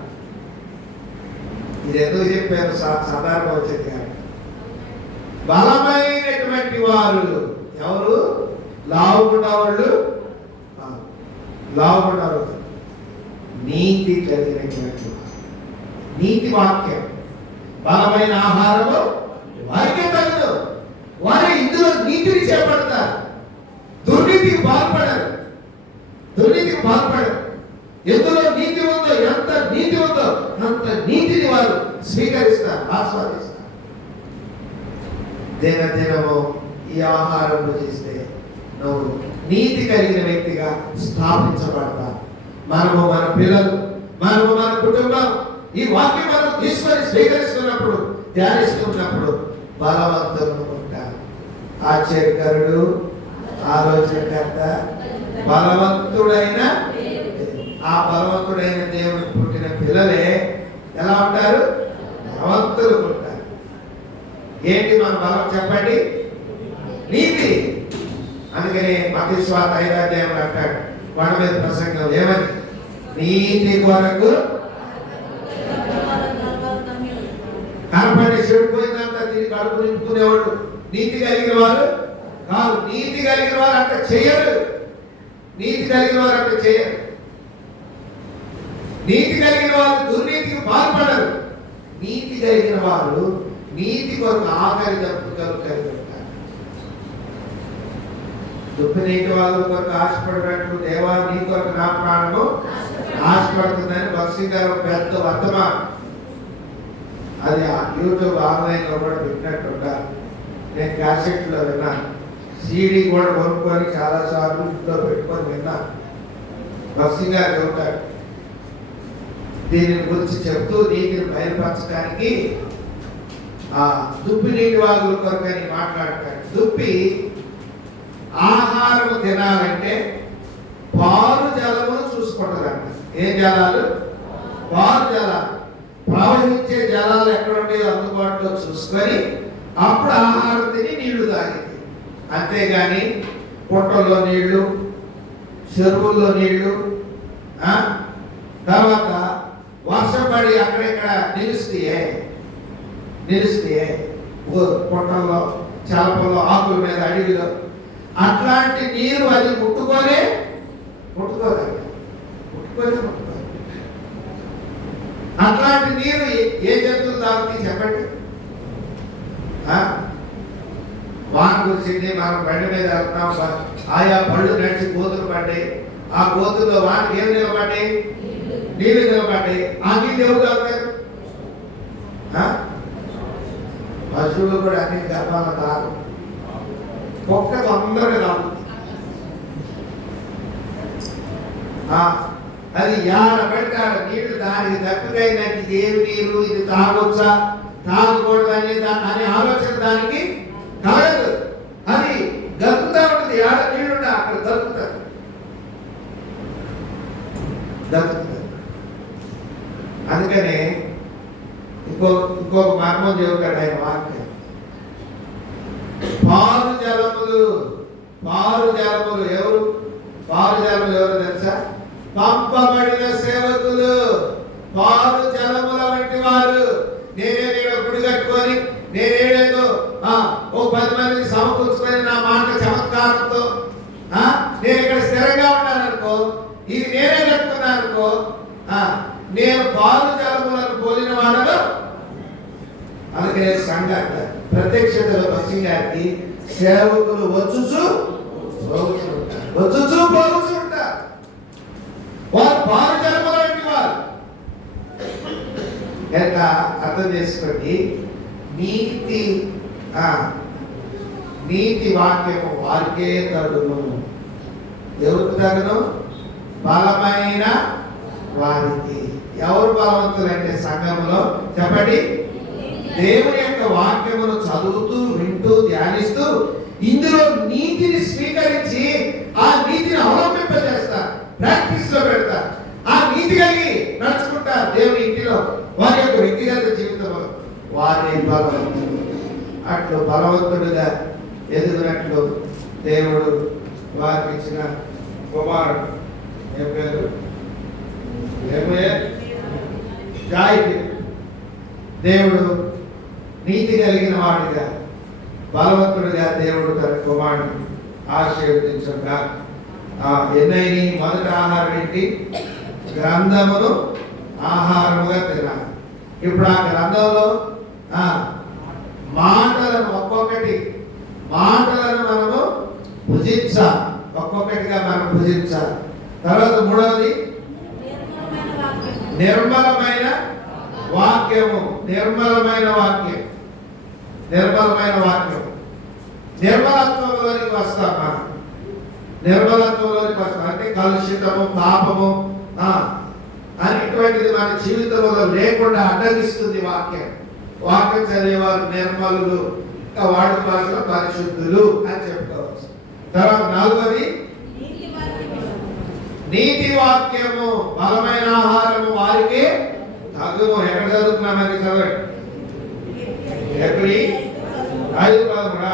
ఇది ఎందుకు చెప్పారు? సందర్భం వచ్చింది కానీ బలమైనటువంటి వారు ఎవరు? లావుకున్నవాళ్ళు. నీతి కలిగినటువంటి వారు. నీతి వాక్యం బలమైన ఆహారము వారికే తగదు. వారే ఇందులో నీతిని చేపడతారు. దుర్నీతికి పాల్పడరు. ఎందులో నీతి ఉందో, ఎంత నీతి ఉందో అంత నీతిని వారు స్వీకరిస్తారు, ఆస్వాదిస్తారు. దినము ఈ ఆహారం చేస్తే నువ్వు నీతి కలిగిన వ్యక్తిగా స్థాపించబడతా. మనము మన పిల్లలు, మనము మన కుటుంబం ఈ వాక్యం మనం తీసుకొని స్వీకరిస్తున్నప్పుడు, ధ్యానిస్తున్నప్పుడు బలవంతులు ఉంటారు. ఆశ్చర్యకరుడు, ఆలోచనకర్త, బలవంతుడైన ఆ బలవంతుడైన దేవుడికి పుట్టిన పిల్లలే ఎలా ఉంటారు? బలవంతులు ఉంటారు. ఏంటి మన బలం చెప్పండి? నీతి. అందుకని మత్తయి సువార్త 5వ అధ్యాయంలో అంటాడు, కొండ మీద ప్రసంగం ఏమని? నీతి కొరకు కనపడి చెడిపోయిందంతా తిరిగి కడుపు నింపుకునేవాడు నీతి కలిగిన వారు కాదు. నీతి కలిగిన వారు అంటే చేయరు. నీతి కలిగిన వారు అంటే చేయరు. నీతి కలిగిన వారు దుర్నీతికి పాల్పడరు. నీతి కలిగిన వారు నీతి కొరకు ఆఖరి దప్పుకలు కలిగి ఉంటారు. దుఃఖనీతి వాళ్ళ కొరకు ఆశపడినట్టు దేవా నీ కొరకు నా ప్రాణము ఆశపడుతుందని భక్తి గారు పెద్ద వర్తమానం. అది యూట్యూబ్ ఆన్లైన్లో కూడా పెట్టినట్టుంటారు. నేను క్యాసెట్లో విన్నాను. సీడీ కూడా కొనుక్కొని చాలాసార్లు ఇంట్లో పెట్టుకొని విన్నాను. భక్తి గారు చెబుతాడు దీనిని గురించి చెప్తూ నీటిని బయలుపరచడానికి దుప్పి నీటి వాగుల కొరకని మాట్లాడతాడు. దుప్పి ఆహారము తినాలంటే పాలు జలమును చూసుకుంటుందంట. ఏం జలాలు? పాలు జలాలు. ప్రవహించే జలాలు ఎక్కడ ఉండేదో అందుబాటులో చూసుకొని అప్పుడు ఆహారం తిని నీళ్లు తాగింది. అంతేగాని పుట్టల్లో నీళ్లు, చెరువుల్లో నీళ్లు, తర్వాత వర్షం పడి అక్కడెక్కడ నిలుస్తాయే పుట్టల్లో, చేపల్లో, ఆకుల మీద, అడవిలో అట్లాంటి నీరు అది ముట్టుకోదు. అట్లాంటి నీరు ఏ జంతువులు తాగుతాయి చెప్పండి? వాన కురిసింది, మనం బండి మీద వెళ్తున్నాం, ఆయా బళ్ళు నడిచి గోతులు పడ్డాయి. ఆ గోతుల్లో వానకి ఏం నిలబడ్డాయి? నీళ్లు నిలబడ్డాయి. ఆ నీళ్ళు ఎవరు తాగుతారు? పశువులు కూడా అన్ని గర్భాల తాగు. ఒక్క తొందరగా తాగు. అది యాడ పెడతాడు నీళ్లు దానికి తప్పికైనట్టు ఏమి నీరు, ఇది తాగొచ్చా తాగకూడదు అనే ఆలోచన దానికి కలగదు. అది గలుపుతా ఉంటుంది. యాడ నీళ్లుంటే అక్కడ గలుపుతారు. అందుకనే ఇంకొక మర్మం చెబుతాడు ఆయన వాక్యం. పాలు జలములు ఎవరు? పాలు జలములు ఎవరు తెలుసా? పంపబడిన సేవకులు. పాలు జలముల వంటి వారు. నేనేదో గుడి కట్టుకొని నేనేదో ఓ 10 మందిని సమకూర్చుకొని నా మాట చమత్కారంతో నేను ఇక్కడ స్థిరంగా ఉన్నాననుకో, ఇది నేనే కట్టుకున్నానుకో, నేను పాలు జలములను పోలిన వాడను. అందుకనే సంఘ ప్రత్యక్షతలో భక్తి గారికి సేవకులు వచ్చుచు పోవచ్చు ఉంటారు. వారు పాలు జలముల వంటి వారు. ఎంత అర్థం చేసుకోండి. నీతి వాక్యము వారికే తగును. ఎవరికి తగును? బలమైన వారికి. ఎవరు బలవంతులు అంటే సంఘంలో చెప్పండి. దేవుని యొక్క వాక్యమును చదువుతూ, వింటూ, ధ్యానిస్తూ ఇందులో నీతిని స్వీకరించి ఆ నీతిని అవలంబింపజేస్తారు, ప్రాక్టీస్ లో పెడతారు. ఆ నీతి కలిగి నడుచుకుంటారు దేవుని ఇంటిలో. వారి యొక్క వ్యక్తిగత జీవితంలో వారి బలవంతుడు. అట్లు బలవంతుడుగా ఎదుగునట్లు దేవుడు వారికి ఇచ్చిన కుమారుడు ఏం పేరు? దేవుడు నీతి కలిగిన వాడిగా, బలవంతుడిగా దేవుడు తన కుమారుడిని ఆశీర్వదించగా ఎన్నైనా మొదటి ఆహారం ఏంటి? గ్రంథమును ఆహారముగా తినాలి. ఇప్పుడు ఆ గ్రంథంలో మాటలను మాటలను మనము భుజించాలి. ఒక్కొక్కటిగా మనం భుజించాలి. తర్వాత మూడవది నిర్మలమైన వాక్యము. నిర్మలత్వంలోనికి వస్తాం మనం. నిర్మలత్వంలోనికి వస్తాం అంటే కలుషితము, పాపము అనేటువంటిది మన జీవితంలో లేకుండా అడ్డగిస్తుంది వాక్యం. వాక్యం చదివేవారు నిర్మలులు, ఇంకా వాడు భాషలో పరిశుద్ధులు అని చెప్పుకోవచ్చు. తర్వాత నాలుగవది నీతి వాక్యము. బలమైన ఆహారము వారికి తగును. ఎక్కడ చదువుతున్నామని చదవండి. ఎబ్రీ 5:13.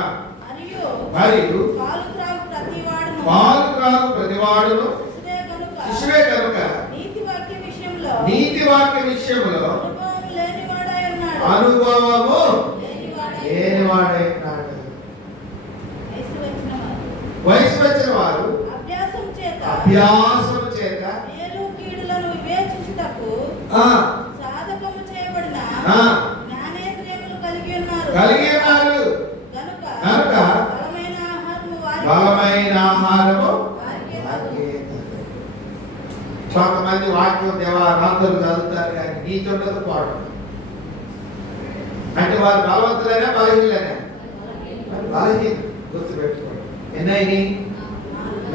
మరియు పాలు త్రాగు ప్రతివాడును శిశువే కనుక నీతి వాక్య విషయంలో అనుభవము లేనివాడైనాడు. వయసు వచ్చిన వారు అభ్యాసం చేత మేలు కీడులను వివేచించుటకు ఆ, సాధకము చేయబడిన ఆ, జ్ఞానేంద్రియములు కలిగి ఉన్నారు కనుక గనుక బలమైన ఆహారము బలమైన ఆహారము వారికి వారికే తగును. కొంతమంది వాక్యం దేవా రాత్రులు చదువుతారు కానీ నీతి ఉండదు పాడు. అంటే వారు బలవంతులైనా బలహీనైనా బలహీన గుర్తుపెట్టుకోండి. ఎన్నైనా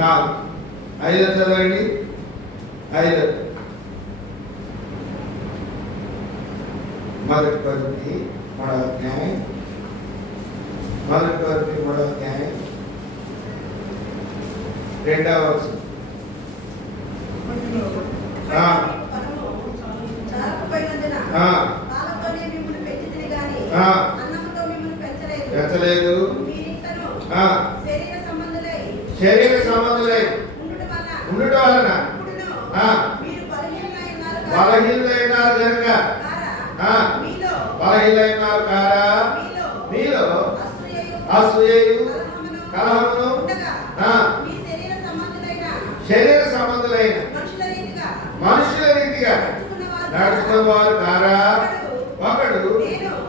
4 5 చదవండి. 5 మొదటి కొరింథీ 3వ అధ్యాయం 3వ అధ్యాయం 2వ వచనం. ఆ, చాలకపోయినందున ఆ, పాలతోనే మిమ్మల్ని పెంచితిని గాని ఆ. అన్నముతో మిమ్మల్ని పెంచలేదు. పెంచలేదు. మీరింకను ఆ, శరీర సంబంధులై శరీర సంబంధులై ఉండుట వలన ఇప్పుడును ఆ. మీరు బలహీనులై ఉన్నారు బలహీనులైనారు కనుక ఆ. మీలో బలహీనులైనారు కారా మీలో అసూయయు కలహమును ఉండగా ఆ. మీ శరీర సంబంధులైన శరీర సంబంధులైన మనుషుల రీతిగా నడుచుకున్న వారు కారా. ఒకడు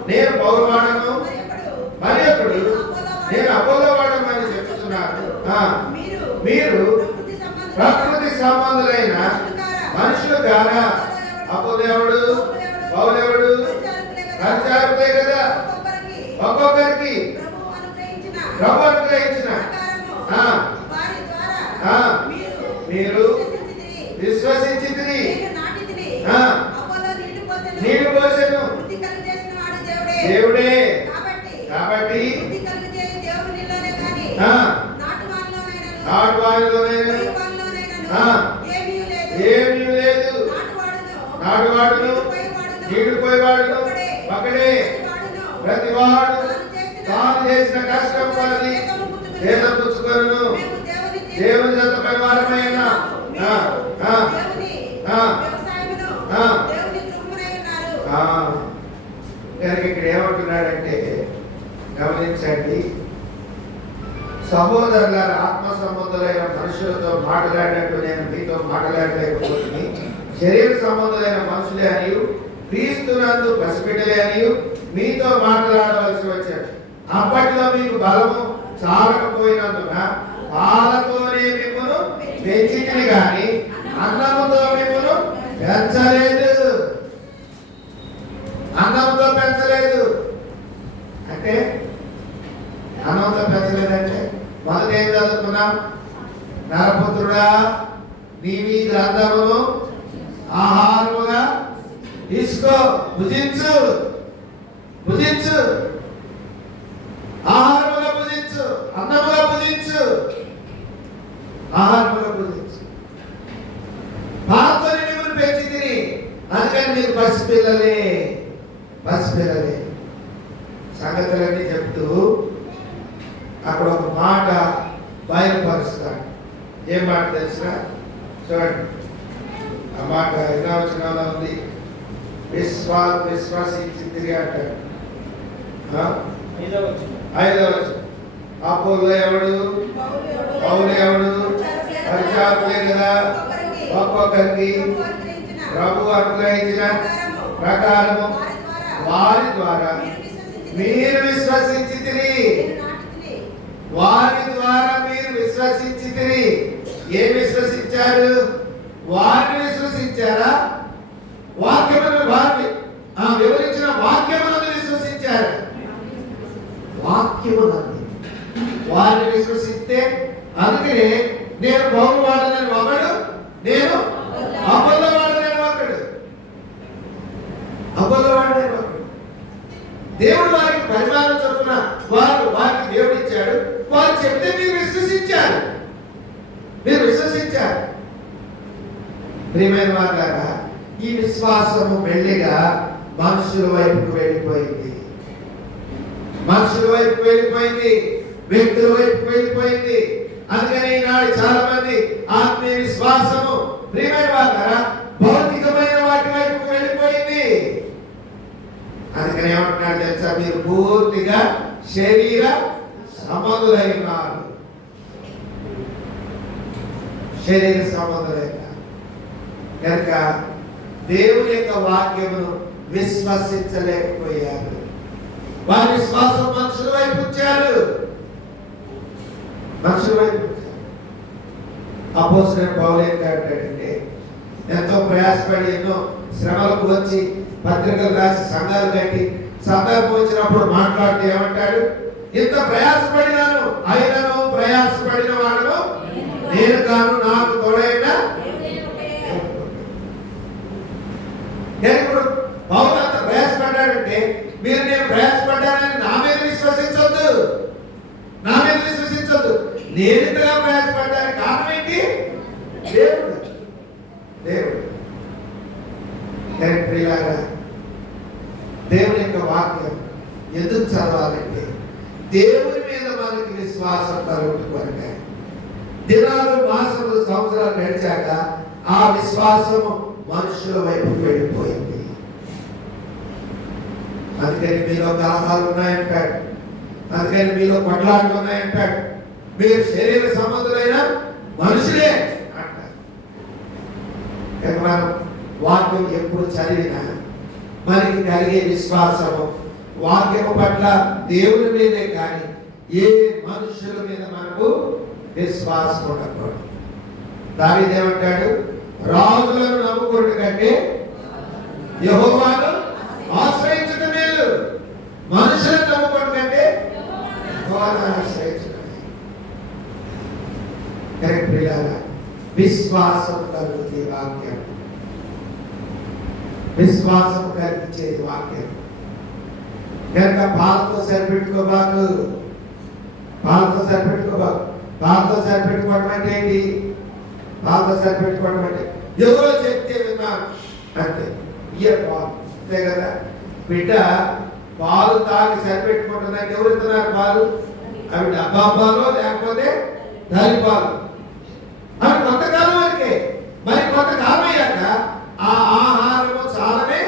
నేను పౌరవాడను మరి ఒకడు నేను అపోలోవాడను అని చెప్తున్నాడు. ఆ, మీరు ప్రకృతి సంబంధులైన మనుషులు కారా. అపోలోవుడు పౌలవుడు పరిచారకులే కదా. ఒక్కొక్కరికి ప్రభు అనుగ్రహించిన ఆ, ఆ, మీరు విశ్వసించితిరి. ఆ, నీరు పోసెను దేవుడే. కాబట్టి ఆ, నాటు వారిలోనైనా ఆ, ఏమీ లేదు. నాటువాడును నీడు పోయేవాడును ఒకడే. ప్రతివాడు తాను చేసిన కష్టం కొలది వేదం పుచ్చుకొనును. దేవుని చేత పరివారమైన ఆ, ఆ, ఆ, ఆ. కనుక ఇక్కడ ఏమంటున్నాడంటే గమనించండి, సహోదరులారా, ఆత్మ సంబంధులైన మనుషులతో మాట్లాడినట్టు నేను మీతో మాట్లాడలేకపోతుంది. శరీర సంబంధులైన మనుషులే అని క్రీస్తునందు పసిబిడ్డలే అని మీతో మాట్లాడవలసి వచ్చాడు. అప్పట్లో మీకు బలము చాలకపోయినందున పాలతోనే మిమ్మను పెంచితిని గాని అన్నముతో మిమ్మను పెంచలేదు. అన్నంతో పెంచలేదు అంటే అన్నంతో పెంచలేదంటే మొదట ఏం చదువుకున్నాం? నరపుత్రుడా, నీవి గ్రంథమును ఆహారముగా తీసుకో, భుజించు భుజించు, ఆహారముగా భుజించు, అన్నముగా భుజించు, ఆహారముగా భుజించు. పాలతోనే మిమ్మల్ని పెంచి తిని, అందుకని మీరు పసిపిల్లలే పసిపిల్లలే. సంగతులన్నీ చెప్తూ అక్కడ ఒక మాట బయలుపరుస్తాడు. ఏం మాట తెలుసా? చూడండి, ఆ మాట ఎలా వచనంలో ఉంది. విశ్వాసించింది అంటాడు. 5వ వచనం. అపోలో ఎవడు? పౌలు ఎవడు? పరిచారకులే కదా. ఒక్కొక్కరికి ప్రభు అనుగ్రహించిన ప్రకారము వారి ద్వారా మీరు విశ్వసించితిరి. వారి ద్వారా మీరు విశ్వసించితిరి. ఏం విశ్వసించారు? వారిని విశ్వసించారా? వాక్యమును వారిని వివరించిన వాక్యములను విశ్వసించారు. వాక్యములను వారిని విశ్వసిస్తే, అందుకనే నేను పౌలు వాడనని ఒకడు, నేను అపోలో వాడనని ఒకడు. అపోలో వాడనని ఒకడు. దేవుడు వారికి పరిమాణం చొప్పున వారికి దేవుడు ఇచ్చాడు. వారు చెప్తే మీరు విశ్వసించారు. మీరు విశ్వసించారు. ప్రియమైన వారులారా, ఈ విశ్వాసము మెల్లిగా మనుషుల వైపుకు వెళ్ళిపోయింది. మనుషుల వైపుకు వెళ్ళిపోయింది, వ్యక్తుల వైపుకు వెళ్ళిపోయింది. అందుకని ఈనాడు చాలా మంది ఆత్మీయ విశ్వాసము ప్రియమైన వారులారా భౌతికమైన వాటి వైపుకు వెళ్ళిపోయింది. అందుకని ఏమంటున్నాడు తెలుసా? మీరు పూర్తిగా శరీర సంబంధులై ఉన్నారు. శరీర సంబంధులైన కనుక దేవుని యొక్క వాక్యమును విశ్వసించలేకపోయారు. వారి విశ్వాసం మనుషుల వైపు ఉంచారు. మనుషుల వైపు ఉంచారు. అపోస్తలుడైన పౌలు ఏంటంటే, ఎంతో ప్రయాసపడి ఎన్నో శ్రమలకు వచ్చి పత్రికలు రాసి సంఘాలు కట్టి సందర్భం వచ్చినప్పుడు మాట్లాడితే ఏమంటాడు? ఇంత ప్రయాసపడినాను, అయినను ప్రయాసపడిన వాడను నేను కాను, నాకు తోడైన ఇప్పుడు పౌలు అంత ప్రయాసపడ్డాడంటే మీరు నేను ప్రయాసపడ్డానని నా మీద విశ్వసించొద్దు, నా మీద విశ్వసించొద్దు. నేను ఇంతగా ప్రయాసపడ్డానికి కారణం ఏంటి? దేవుడు. దేవుడు ప్రియులారా, దేవుని యొక్క వాక్యం ఎందుకు చదవాలంటే దేవుని మీద మనకి విశ్వాసం కలుగుతుంది. దినాలు, మాసములు, సంవత్సరాలు నడిచాక ఆ విశ్వాసము మనుషుల వైపు వెళ్ళిపోయింది. అందుకని మీలో కలహాలు ఉన్నాయంటాడు, అందుకని మీలో కొట్లాటలు ఉన్నాయంటాడు, మీరు శరీర సంబంధులైన మనుషులే అంటారు. మనం వాక్యం ఎప్పుడు చదివినా మనకి కలిగే విశ్వాసము వాక్యము పట్ల దేవుని మీదే కానీ ఏ మనుషుల మీద మనకు విశ్వాసం ఉండకూడదు. దావీదు ఏమంటాడు? రాజులను నమ్ముకోవడం కంటే యెహోవాను ఆశ్రయించడం మేలు. మనుషులను నమ్ముకోవడం కంటే యెహోవాను ఆశ్రయించడం మేలు. విశ్వాసం కలుగుతుంది వాక్యం, విశ్వాసం కలిగించేది వాక్యం. కనుక పాలతో సరిపెట్టుకోబాకు, పాలతో సరిపెట్టుకోబాకు. పాలతో సరిపెట్టుకోవడం అంటే ఏంటి? పాలతో సరిపెట్టుకోవడం అంటే ఎవరో చెప్తే విన్నాను అంతే. పాలు అంతే కదా. బిడ్డ పాలు తాగి సరిపెట్టుకుంటుందంటే ఎవరు ఇస్తున్నారు పాలు? అవి డబ్బా పాలు లేకపోతే తల్లి పాలు. అవి కొంతకాలం వరకే, మరి కొంతకాలం అయ్యాక ఆ ఆహారము చాలనే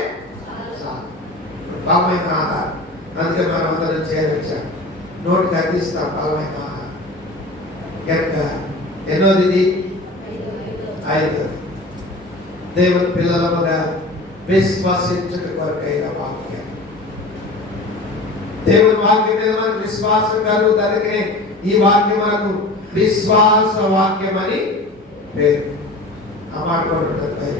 బలమైన ఆహారం. అందుకే మనం అందరం చేర్చాం, నోటికి అందిస్తాం బలమైన ఆహారం. కనుక ఎన్నోది ఇది? 5. దేవుని పిల్లలముగా విశ్వసించుట కొరకైన వాక్యం. దేవుని వాక్యం మీద మనకు విశ్వాసం కలుగుతుంది. అందుకనే ఈ వాక్యం మనకు విశ్వాస వాక్యం అని పేరు. ఆ మాట ఉంటుంది,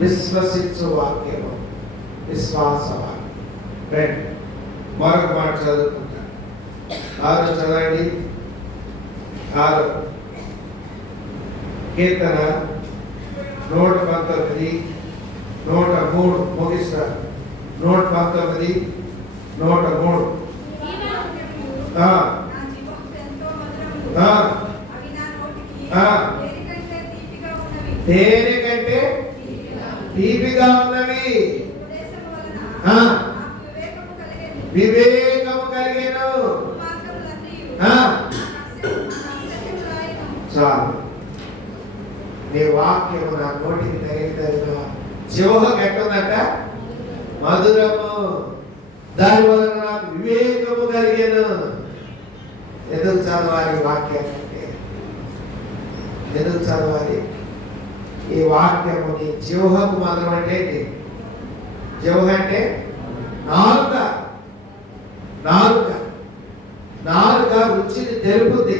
విశ్వసించు వాక్యము, విశ్వాస వాక్యం. మరొక మాట చదువుకుంటా. 6 చదవండి. 6 కీర్తన 119, 103 ముగిస్తారు. 119, 103. దేని కంటే తీపిగా ఉన్నవి, వివేకము కలిగెను. చాలు. నీ వాక్యము నా నోటికి తగిలిన జీవహం ఎట్టుందంట? మధురము. దాని వలన నాకు వివేకము కలిగెను. ఎందుకు చదవాలి వాక్యాన్ని? ఎందుకు చదవాలి ఈ వాక్యము? నీ జీవహకు మధురం అంటే ఏంటి? జీవహం అంటే నాలుక. నాలుక నాలుక రుచిని తెలుపుద్ది.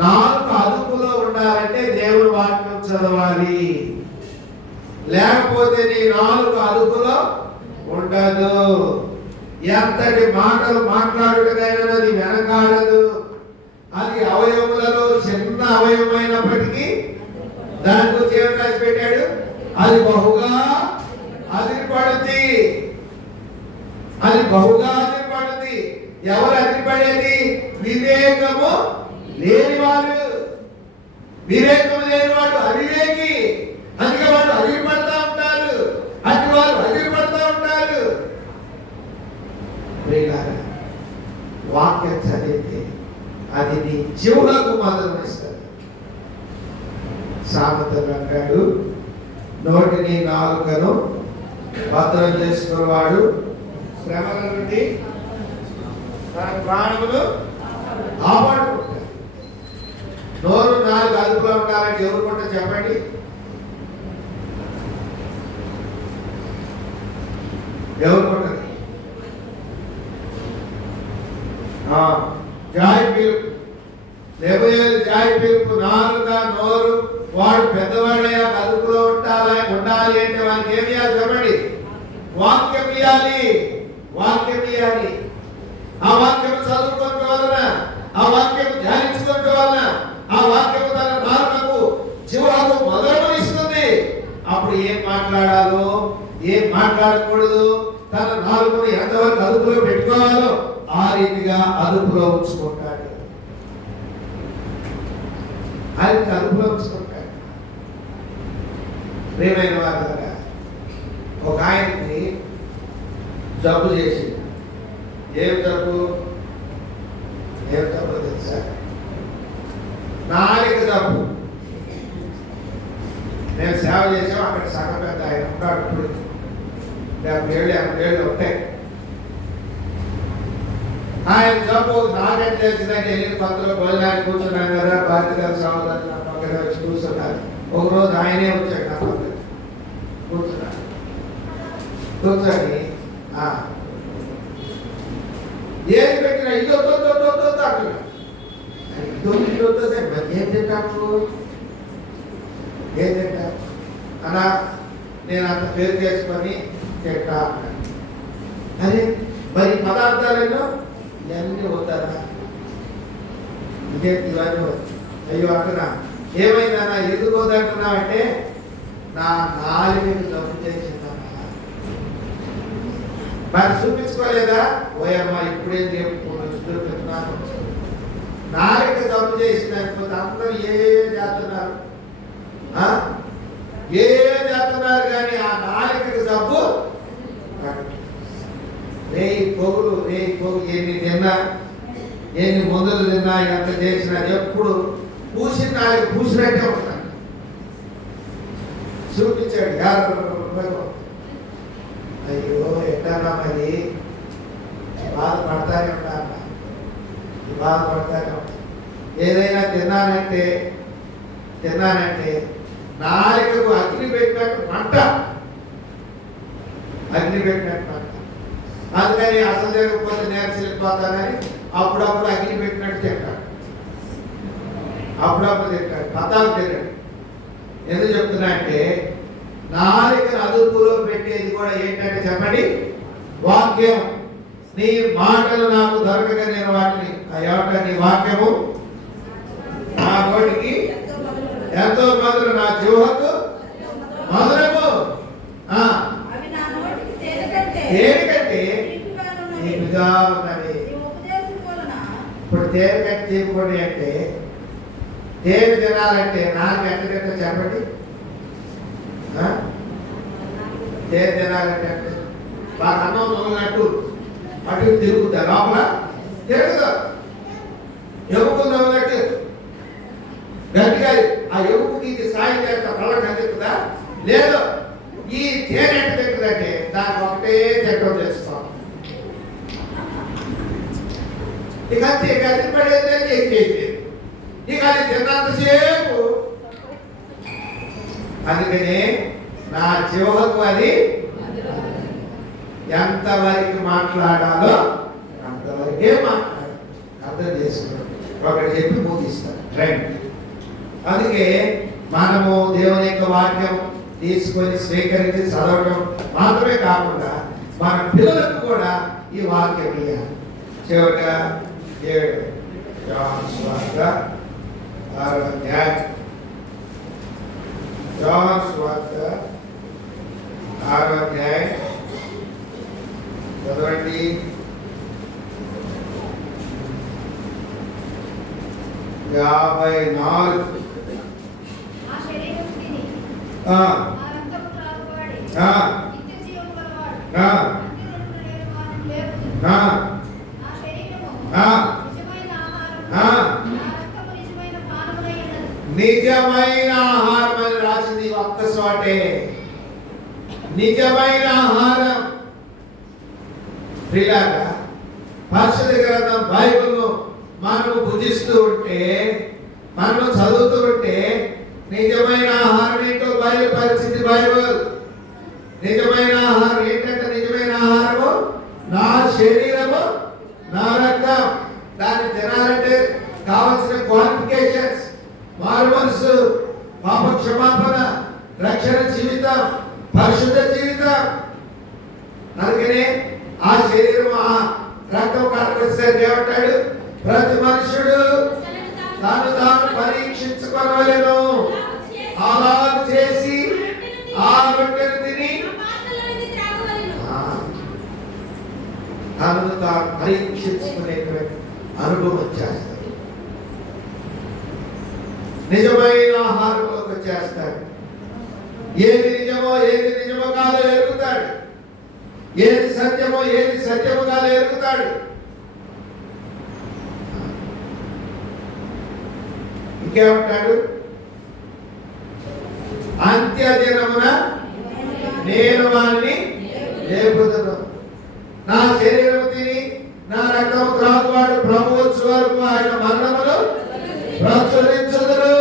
నాలుక అదుపులో ఉండాలంటే దేవుని వాక్యం చదవాలి. లేకపోతే నీ నాలుక అదుపులో ఉండదు. ఎంతటి మాటలు మాట్లాడుటకైనా అది వెనకాడదు. అది అవయవములలో చిన్న అవయవమైనప్పటికీ దాని గురించి ఏం రాసి పెట్టాడు? అది బహుగా అదిరిపడుద్ది. అది బహుగా అదిరిపడుద్ది. ఎవరు అదిరిపడేది? వివేకము లేనివాడు. వివేకము లేనివాడు అవివేకి. అందుకే వాళ్ళు అదిరిపడతా ఉంటారు, అటు వాళ్ళు అదిరిపడతా ఉంటారు. వాక్యం చదివితే అది నీ జీవులకు మధురం ఇస్తుంది. సామెతలు అంటాడు, నోటిని నాలుకను భద్రం చేసుకున్నవాడు శ్రమల నుండి తన ప్రాణములు కాపాడుకుంటారు. నోరు నాలుగు అదుపులో ఉండాలంటే ఎవరు కొంట చెప్పండి? ఎవరు కొంటారు? జాయి పిలుపు, లేబోయేలు జాయి పిలుపు, నాలుగా నోరు. వాడు పెద్దవాడయ్యా అదుపులో ఉండాలి అంటే వానికి ఏమి ఇవ్వాలి చెప్పండి? వాక్యం ఇవ్వాలి. వాక్యం ఇవ్వాలి. ఆ వాక్యం చదువుకోవడం వలన, ఆ వాక్యం ధ్యానించుకోవడం వలన, ఆ వాక్యం తన నాలుకకు జీవాలకు మొదలు ఇస్తుంది. అప్పుడు ఏం మాట్లాడాలో ఏం మాట్లాడకూడదు, తన నాలుకను ఎంతవరకు అదుపులో పెట్టుకోవాలో ఆ రీతిగా అదుపులో ఉంచుకుంటాడు. ఆయనకి అదుపులో ఉంచుకుంటాడు. ప్రియమైన వారు, ఒక ఆయనకి జబ్బు చేసి, ఏం జబ్బు తెలుసా? నాలుక జబ్బు. నేను సేవ చేసాం, అక్కడ సగం పెద్ద ఆయన ఉన్నాడు. ఇప్పుడు 70 ఏళ్ళు ఉంటాయి. ఆయన జబ్బు నాకంటే తెలిసిందంటే వెళ్ళి కొత్తలో భోజనానికి కూర్చున్నాను కదా, భారత గారు సహోదరు నా పక్కన వచ్చి కూర్చున్నారు. ఒకరోజు ఆయనే వచ్చాడు నా పక్కన కూర్చున్నాడు. కూర్చొని ఏది పెట్టినా ఇదో అంటున్నా. ఏం తింటాను, ఏం తింటా అలా నేను అంత పేరు చేసుకొని తింటా అన్నాను. అరే మరి పదార్థాలను ఇవన్నీ వద్దారా? ఇదేంటి ఇవన్నీ వద్దు? అయ్యో అంటున్నా. ఏమైందా ఎందుకు వద్దంటున్నా అంటే నా నాలుగు జబ్బు చేసిందన్నా. మరి చూపించుకోలేదా? ఓయమ్మ ఇప్పుడేం చూపిస్తున్నాను. నాలుగు జబ్బు చేసినకపోతే అందరూ ఏ చేస్తున్నారు కానీ ఆ నాలుగు జబ్బు రేయి పొగులు ఎన్ని తిన్నా, ఎన్ని మందులు తిన్నా, ఎంత చేసినా ఎప్పుడు పూసిన నాలుగు పూసినట్టే ఉంటాను. చూపించాడు. అయ్యో ఎట్లా మరి బాధపడతానే ఉంటాను. ఏదైనా తిన్నానంటే నాలుకకు అగ్ని పెట్టినట్టు మంట. అందుకని అసలు లేకపోతే నేర్చలేకపోతానని అప్పుడప్పుడు అగ్ని పెట్టినట్టు తింటాడు. అప్పుడప్పుడు తింటాడు, పదాలు తిన్నాడు. ఎందుకు చెప్తున్నా అంటే నాలుకను అదుపులో పెట్టేది కూడా ఏంటంటే చెప్పండి, వాక్యం. నీ మాటలు నాకు దొరకగా నేను వాటిని ఏమంటా, నీ వాక్యము నా నోటికి ఎంతో మధురం, నా జీవకు మధురము. దేనికంటే తీపిగా ఉన్నది. ఇప్పుడు తేలికంటే తీపుకోండి అంటే తేలి తినాలంటే నాలుగు ఎక్కడంటే చెప్పండి. తేలి తినాలంటే బాగా అన్నం తొలగినట్టు అటు తిరుగుతా, లోపల తిరుగుతా. ఎముకలు తొలగినట్టు గట్టిగా ఆ ఎముకకి ఇది సాయం చేస్తా పళ్ళకి అందుతుందా? లేదు. ఈ తేనె ఎంత తింటుందంటే దానికి ఒకటే తిట్టడం చేస్తాం. ఇక అంతే, గది పడేది ఎక్కేది. ఇక అది తిన్నంతసేపు. అందుకనే నా జీవకు అది ఎంతవరకు మాట్లాడాలో అంతవరకే మాట్లాడాలి. అర్థం చేసుకోండి. ఒకటి చెప్పి ముగిస్తాను రైట్. అందుకే మనము దేవుని యొక్క వాక్యం తీసుకొని స్వీకరించి చదవడం మాత్రమే కాకుండా మన పిల్లలకు కూడా ఈ వాక్యం ఇవ్వాలి. చివరిగా 7 యోహాను సువార్త 6వ అధ్యాయం. యోహాను సువార్త 6వ అధ్యాయం చదవండి. 54. నిజమైన ఆహారం అని రాసింది ఒక్క చోటే. నిజమైన ఆహారం. ప్రియులారా, పరిశుద్ధ గ్రంథం బైబిల్ను మనము భుజిస్తూ ఉంటే, మనము చదువుతూ ఉంటే నిజమైన ఆహారం ఏంటో బయలుపరిచింది బైబిల్. నిజమైన ఆహారం ఏంటంటే, నిజమైన ఆహారము నా శరీరము నా రక్తం. దాన్ని తినాలంటే కావలసిన క్వాలిఫికేషన్స్: మారు మనసు, పాప క్షమాపణ, రక్షణ జీవితం, పరిశుద్ధ జీవితం. అందుకనే ఆ శరీరం ఆ రక్తం కనకొచ్చేసరికి ఏమంటాడు? ప్రతి మనుషుడు తాను తాను పరీక్షించుకోవలేను. అలా చేసి ఆ రొట్టెను తిని తనను తాను పరీక్షించుకునే అనుభవం వచ్చేస్తాడు. నిజమైన ఆహారంలోకి వచ్చేస్తాడు. ఏది నిజమో కాదో ఎరుగుతాడు. ఏది సత్యమో కాదో ఎరుగుతాడు. ఇంకేమంటాడు? అంత్య దినమున నేను వారిని లేపుదును. నా శరీరం తిని నా రక్తము త్రాగువాడు ప్రభువచ్చు వరకు ఆయన మరణములు ప్రచురించుదురు.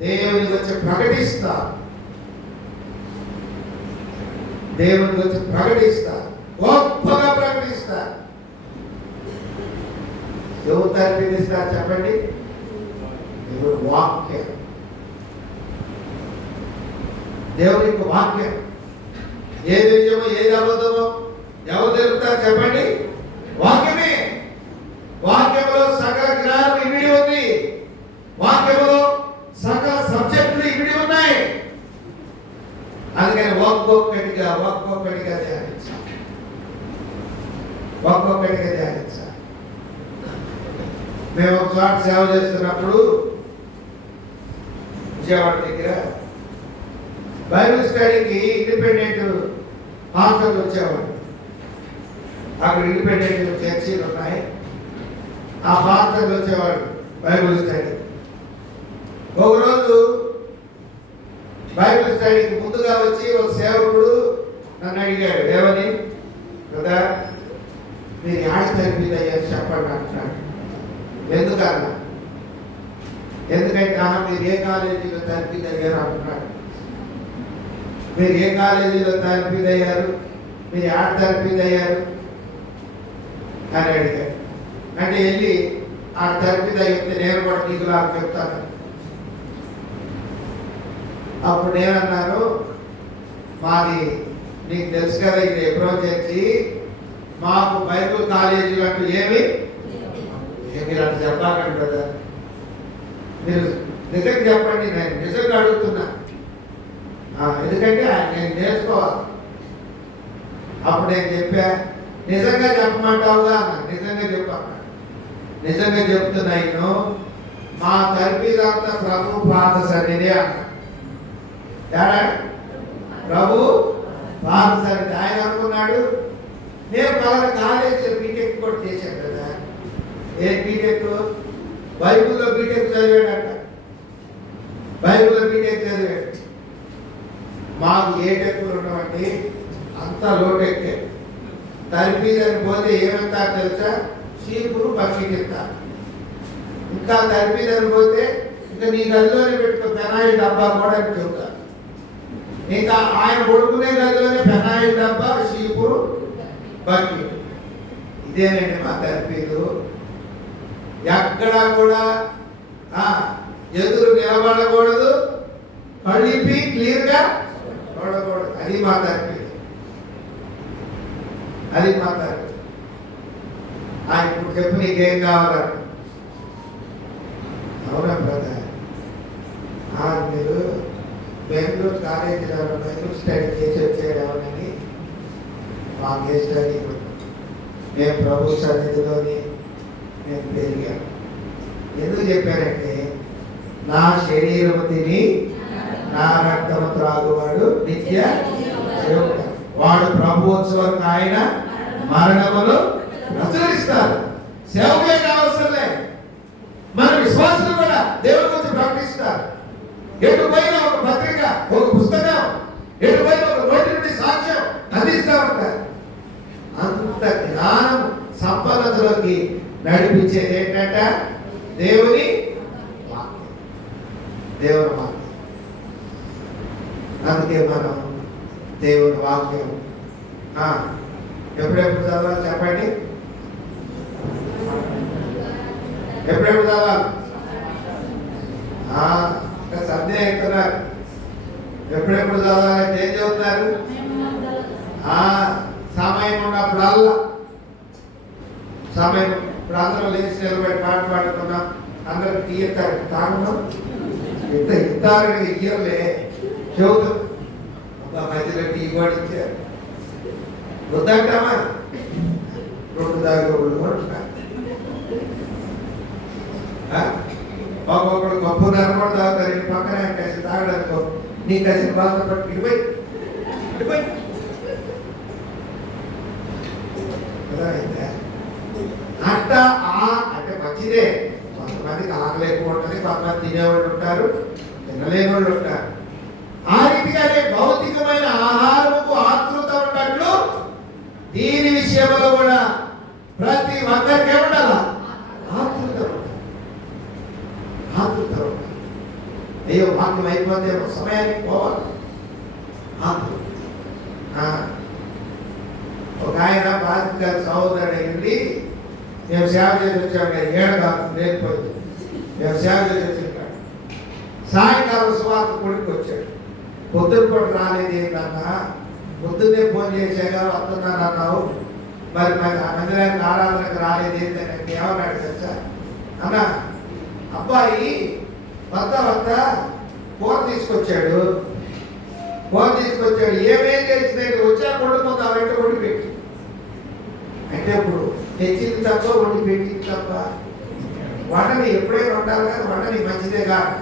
దేవుని గురించి ప్రకటిస్తా, దేవుని గురించి ప్రకటిస్తా, గొప్పగా ప్రకటిస్తా. ఎవరు తర్పిస్తారు చెప్పండి? దేవుని వాక్యం. దేవుని యొక్క వాక్యం. ఏది నిజమో ఏది అబద్ధమో ఎవరు తెలుపుతారు చెప్పండి? వాక్యమే. వాక్యంలో సకల జ్ఞానం ఇమిడి ఉంది. వాక్యంలో సకల సబ్జెక్టులు ఇమిడి ఉన్నాయి. అందుకని ఒక్కొక్కటిగా ధ్యానించాలి. మేము ఒక చోట సేవ చేస్తున్నప్పుడు విజయవాడ దగ్గర బైబిల్ స్టడీకి ఇండిపెండెంట్ హాస్టల్ వచ్చేవాడు. అక్కడ ఇండిపెండెంట్ చర్చీలు ఉన్నాయి. ఆ హాస్టల్ వచ్చేవాడు బైబిల్ స్టడీ. ఒకరోజు బైబిల్ స్టడీకి ముందుగా వచ్చి ఒక సేవకుడు నన్ను అడిగాడు, ఏమని? కదా మీరు యాడ్ తరిపిదయ్యారు చెప్పండి అంటున్నాడు. ఎందుకన్నా? ఎందుకంటే మీరు ఏ కాలేజీలో తరిపిదయ్యారు అంటున్నాడు. మీరు ఏ కాలేజీలో తరిపిదయ్యారు, మీరు యాడ్ తరిపిదయ్యారు అని అడిగాడు. అంటే వెళ్ళి ఆ తరిపిదయ్యితే నేను కూడా నీకు లాగా చెప్తాను. అప్పుడు నేనన్నాను, మాది నీకు తెలుసు కదా, ఇది ఎప్పుడో చేసి మాకు బైబిల్ కాలేజీలు అంటూ ఏమి అంటే చెప్పాలండి కదా. మీరు నిజంగా చెప్పండి, నేను నిజంగా అడుగుతున్నా. ఎందుకంటే నేను నేర్చుకోవాలి. అప్పుడు నేను చెప్పా, నిజంగా చెప్పమంటావుగా అన్న. నిజంగా చెప్పాను. నిజంగా చెప్తున్నాను, మా తరఫీదంతా ప్రభు పాద సన్నిధి అన్న. ప్రభు పాద సన్నిధి. ఆయన అనుకున్నాడు నేను పలానా కాలేజీలో బీటెక్ కూడా చేశాను కదా. ఏ బీటెక్? బైబిల్లో బీటెక్ చదివాడంట. బైబిల్లో బీటెక్ చదివాడు. మాకు ఏ టెక్కులు ఉండవండి, అంతా లోటెక్కే. తరిపీదని పోతే ఏమంటారు తెలుసా? చీపురు పక్షికిస్తా. ఇంకా తరిపీదని పోతే ఇంకా నీ గదిలోనే పెట్టుకో, పెనాయి డబ్బా కూడా చెబుతా. ఇంకా ఆయన కొడుకునే గదిలోనే పెనాయి డబ్బా, చీపురు, బకెట్. ఇదేనండి మా తరిపీలు. ఎక్కడా కూడా ఎదురు నిలబడకూడదు, కళ్ళిప్పి క్లియర్గా చూడకూడదు. అది మా తరిపీ. ఆయన ఇప్పుడు చెప్పు నీకేం కావాలని. అవునా బ్రదర్? మీరు బెంగళూరు కాలేజీలో బెంగళూరు స్టడీ చేసి వచ్చేయడమని మాకే స్టడీ. మేము ప్రభు సన్నిధిలోని నేను పెరిగాను. ఎందుకు చెప్పారంటే, నా శరీరం తిని నా రక్తము త్రాగువాడు నిత్య జీవము. వాడు ప్రభుత్వం ఆయన మరణములు ప్రచురిస్తారు. సేవకే కావలసిన లేదు, మన విశ్వాసులు కూడా దేవుడి గురించి ప్రకటిస్తారు. ఎటు పైన ఒక పత్రిక, ఒక పుస్తకం, ఎటు పైన ఒక నోటి నుండి సాక్ష్యం అందిస్తూ ఉంటారు. అంత జ్ఞానం సంపద సర్వోన్నతిలోకి నడిపించేది ఏంటంట? దేవుని వాక్యం. దేవుని వాక్యం. అందుకే మనం దేవుని వాక్యం ఎప్పుడెప్పుడు చదవాలి చెప్పండి? ఎప్పుడెప్పుడు చదవాలి? సందేహం అవుతున్నారు. ఎప్పుడెప్పుడు చదవాలంటే ఏం చెబుతున్నారు? సమయం ఉన్నప్పుడల్లా. సమయం ఇప్పుడు అందరం లేచి నిలబడి పాట పాడుకున్నాం, అందరికి టీ ఇస్తారు, తాగున్నాం, ఇంత ఇస్తారని ఇయ్యలే చెబుతాం. ఒక మధ్యలో టీ కూడా ఇచ్చారు, వద్దంటామా? రెండు దాగోళ్ళు ఒక్కొక్కడు గొప్ప ధర కూడా తాగుతారు. ఇంటి పక్కన కలిసి తాగడానికి నీ కలిసి బాధ పట్టు ఇటుపోయి ఇటుపోయి అట్ట అంటే మంచిదే. కొంతమందికి ఆకలి ఎక్కువ ఉంటుంది, కొంతమంది తినేవాళ్ళు ఉంటారు, తినలేని వాళ్ళు ఉంటారు. ఆ రీతిగానే భౌతికమైన ఆహారముకు ఆతృత ఉన్నట్లు దీని విషయంలో కూడా ప్రతి ఒక్కరికి ఉండాల ఆతృత ఉండాలి. ఆతృత ఉండాలి. అయ్యో వాక్యం అయిపోతే సమయానికి పోవాలి. ఆతృత. ఒక ఆయన బాధ్యత గారి సహోదరుడు అయ్యింది. మేము సేవ చేసి వచ్చాము. ఏడు కాదు లేకపోయింది. మేము సేవ చేసి వచ్చిన సాయంకాలం సువార్త కొడుకు వచ్చాడు. పొద్దున కూడా రాలేదు ఏంటన్నా, పొద్దున్నే ఫోన్ చేశాక వస్తున్నాను అన్నావు, మరి మందిరానికి ఆరాధనకు రాలేదు ఏంటంటే ఏమన్నాడు తెలుసా? అన్న అబ్బాయి వద్ద కూర తీసుకొచ్చాడు. ఏమేం చేసిందంటే వచ్చా వండుకుందా వెంట వండి పెట్టి. అంటే ఇప్పుడు తెచ్చింది తప్ప వండి పెట్టింది తప్ప వంటని ఎప్పుడైనా ఉండాలి కానీ వంటని మంచిదే కాదు.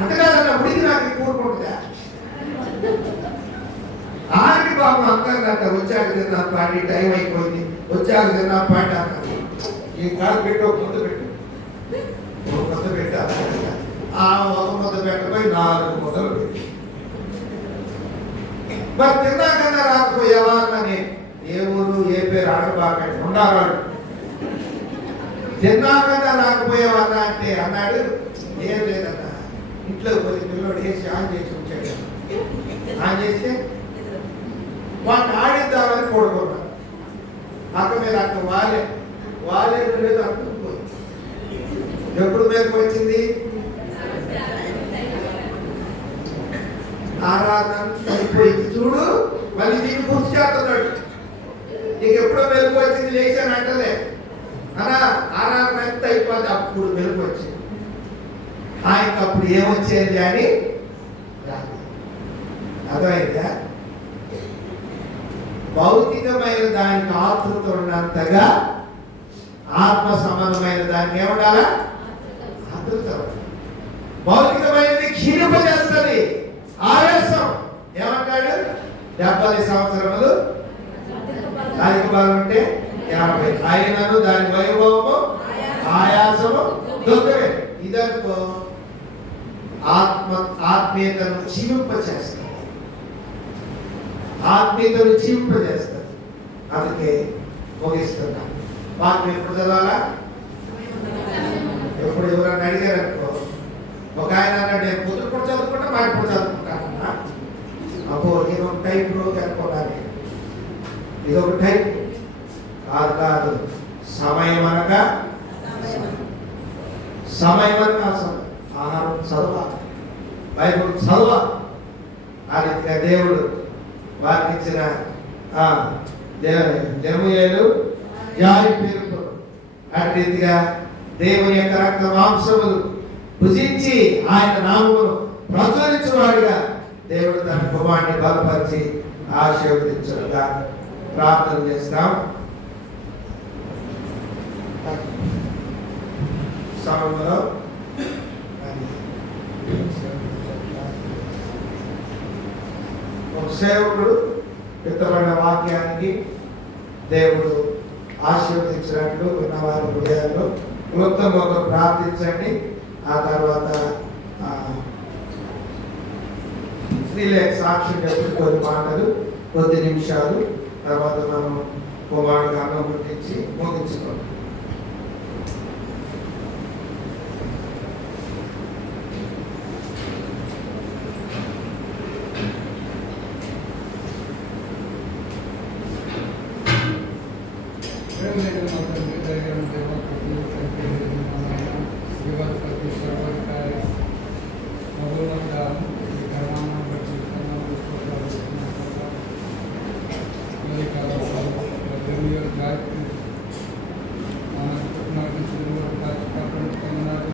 అంటే కాదన్న ఉడికి నాకు కూరుకుంటుందా? ఆడికి బాబు అక్కర్లంట వచ్చాక తిన్నా పాటి, టైం అయిపోయింది, వచ్చాక తిన్నా పాటి అన్నాడు. ఈ కాదు పెట్టి ఒక ముద్ద పెట్టు, ఒక ముద్ద పెట్టాలి. ఒక ముద్ద పెట్టబోయి 4 ముద్దలు పెట్టి మరి తిన్నాకన్నా రాకపోయావా అన్నని ఏ ఊరు ఏ పేరు ఆడబాకండి ఉండాలి. తిన్నాకన్నా రాకపోయావా అన్న అంటే అన్నాడు ఏం లేదన్న, ఇంట్లో పోయి పిల్లడు వేసి ఆన్ చేసి ఉంచాడు. ఆన్ చేస్తే వాడిని ఆడిద్దామని పడుకున్నాడు. అక్క మీద అక్క వాలే లేదు అనుకుపోయి. ఎప్పుడు మీదకి వచ్చింది? ఆరాధన అయిపోయింది. చూడు మళ్ళీ దీన్ని పూర్తి చేస్తున్నాడు. నీకు ఎప్పుడో మెలకు వచ్చింది లేచాను అంటలే అన్నా, ఆరాధన ఎంత అయిపోతే అప్పుడు మెలకు వచ్చింది. ఆయనకు అప్పుడు ఏమొచ్చేది అని అర్థమైందా? భౌతికమైన దానికి ఆతృత ఉన్నంతగా ఆత్మ సంబంధమైన దానికి ఏముండాలా? ఆతృత. భౌతికమైనది క్షీణింపజేస్తుంది, ఆయాసం. ఏమంటాడు? 70 సంవత్సరములు అధిక బలం ఉంటే 50, అయినను దాని వైభవము ఆయాసము దుఃఖమే. ఇదనుకో ఆత్మీయతను క్షీణింపజేస్తుంది. ఆత్మీయతను క్షీణింపజేస్తుంది. అందుకే ముగిస్తున్నా. వాక్యం ఎప్పుడు చదవాలా? ఎప్పుడు ఎవరన్నా అడిగారు అనుకో, ఒక ఆయన అన్నాడు నేను పొద్దున కూడా చదువుకుంటా, మాట కూడా చదువుకుంటానన్నా. అబ్బో నేను ఒక టైప్ రోజు అనుకోవాలి. ఇది ఒక టైప్ కాదు. సమయం అనగా ఆహారం చదవాలి, బైబుల్ చదవాలి. ఆ రీతిగా దేవుడు వారికి ఇచ్చిన జనముయేలు యారి పేరు అటు రీతిగా దేవుని యొక్క రక్త మాంసములు భుజించి ఆయన నామమును ప్రచురించువాడిగా దేవుడు తన కుమారుని బలపరిచి ఆశీర్వదించుగా ప్రార్థన చేస్తాం. సమయంలో ఒక సేవకుడు విత్తబడిన వాక్యానికి దేవుడు ఆశీర్వదించినట్లు విన్నవారి హృదయాల్లో క్లుప్తంగా ప్రార్థించండి. ఆ తర్వాత స్త్రీల సాక్షి కొన్ని మాటలు, కొద్ది నిమిషాలు తర్వాత మనం కుమారుడికి అన్నం పుట్టించి ముగించుకోండి. ప్రేమ లేని మా తండ్రి, దయగల దేవ, ప్రతి ఒక్కరికి మా నాయన, దివాకర్